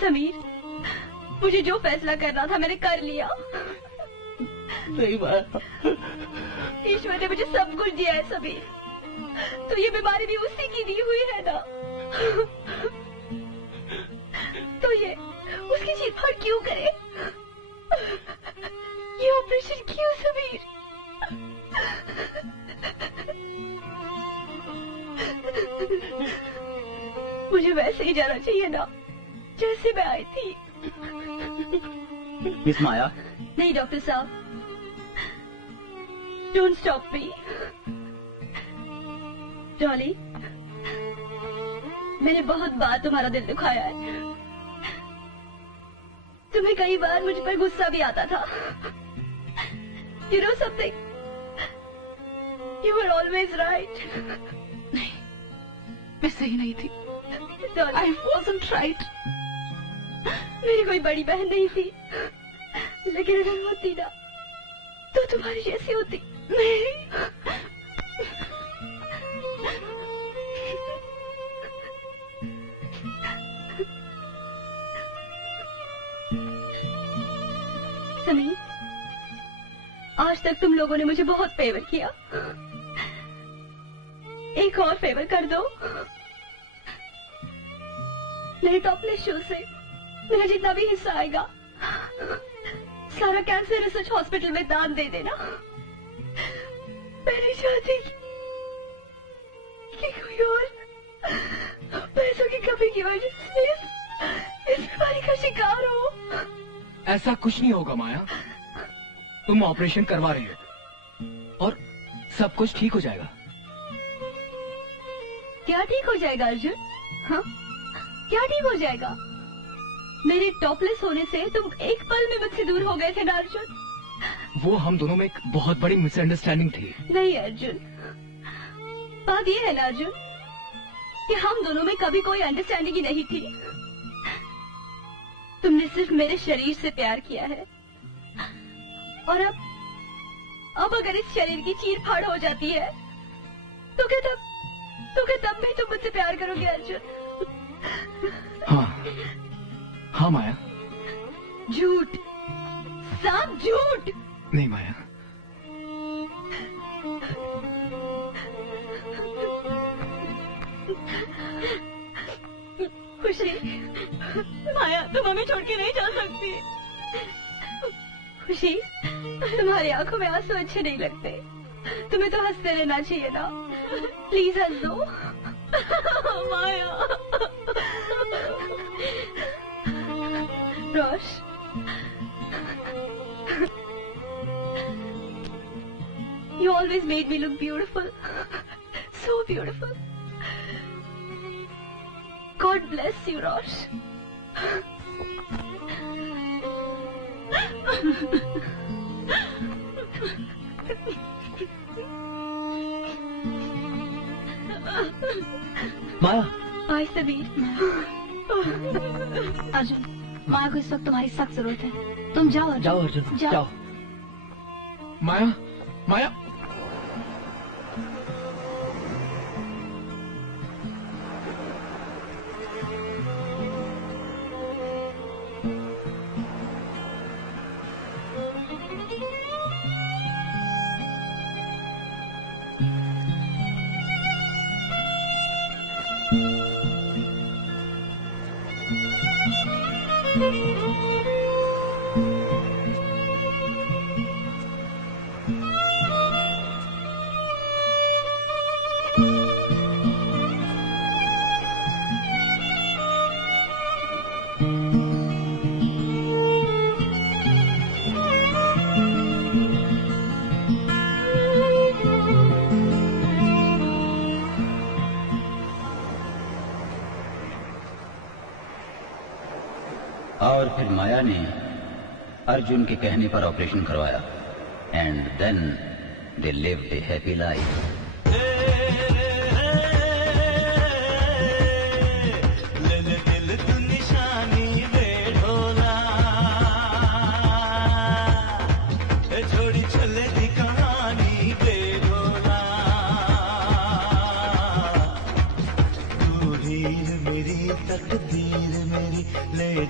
समीर, मुझे जो फैसला करना था मैंने कर लिया। सही बात। ईश्वर ने मुझे सब कुछ दिया है समीर, तो ये बीमारी भी उसी की दी हुई है ना। तो ये उसकी चीरफाड़ क्यों करे? ये ऑपरेशन क्यों समीर? मुझे वैसे ही जाना चाहिए ना जैसे मैं आई थी। मिस माया। नहीं डॉक्टर साहब, डोंट स्टॉप मी। डॉली, मैंने बहुत बार तुम्हारा दिल दुखाया है। तुम्हें कई बार मुझ पर गुस्सा भी आता था। You know something? You were always right. नहीं, मैं सही नहीं थी। I wasn't right. मेरी कोई बड़ी बहन नहीं थी, लेकिन अगर होती ना तो तुम्हारी जैसी होती। नहीं, समीर, आज तक तुम लोगों ने मुझे बहुत फेवर किया। एक और फेवर कर दो। मेरे टॉपलेस शो से मेरा जितना भी हिस्सा आएगा सारा कैंसर रिसर्च हॉस्पिटल में दान दे देना। मैं नहीं चाहती कि कोई और पैसों की कमी की वजह से इस बीमारी का शिकार हो। ऐसा कुछ नहीं होगा माया, तुम ऑपरेशन करवा रही हो और सब कुछ ठीक हो जाएगा। क्या ठीक हो जाएगा अर्जुन? हाँ, क्या ठीक हो जाएगा? मेरे टॉपलेस होने से तुम एक पल में मुझसे दूर हो गए थे ना अर्जुन? वो हम दोनों में एक बहुत बड़ी मिसअंडरस्टैंडिंग थी। नहीं अर्जुन, बात ये है ना अर्जुन कि हम दोनों में कभी कोई अंडरस्टैंडिंग ही नहीं थी। तुमने सिर्फ मेरे शरीर से प्यार किया है, और अब अगर इस शरीर की चीर फाड़ हो जाती है तो क्या तब भी तुम मुझसे प्यार करोगे अर्जुन? हाँ माया। झूठ, सब झूठ। नहीं माया, खुशी, माया तुम हमें छोड़ के नहीं जा सकती। खुशी, तुम्हारी आंखों में आंसू अच्छे नहीं लगते, तुम्हें तो हंसते रहना चाहिए ना। प्लीज हंस दो। माया। रोश, you always made me look beautiful, so beautiful. God bless you, Rosh. माया। हाय सबीर। अर्जुन, माया को इस वक्त तुम्हारी सख्त जरूरत है। तुम जाओ अर्जुन। जाओ अर्जुन, जाओ। माया, माया। अर्जुन के कहने पर ऑपरेशन करवाया and then they lived a happy life.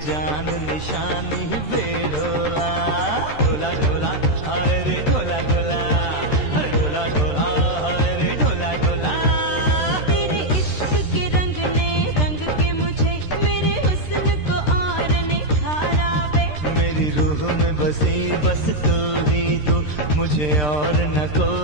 जान निशानी बेडोला ढोला ढोला हाय रे ढोला ढोला ढोला ढोला हाय रे ढोला ढोला। तेरे इश्क के रंग ने रंग के मुझे मेरे हुस्न को और निखारा वे। मेरी रूह में बसी बस तू ही तू मुझे और न कोई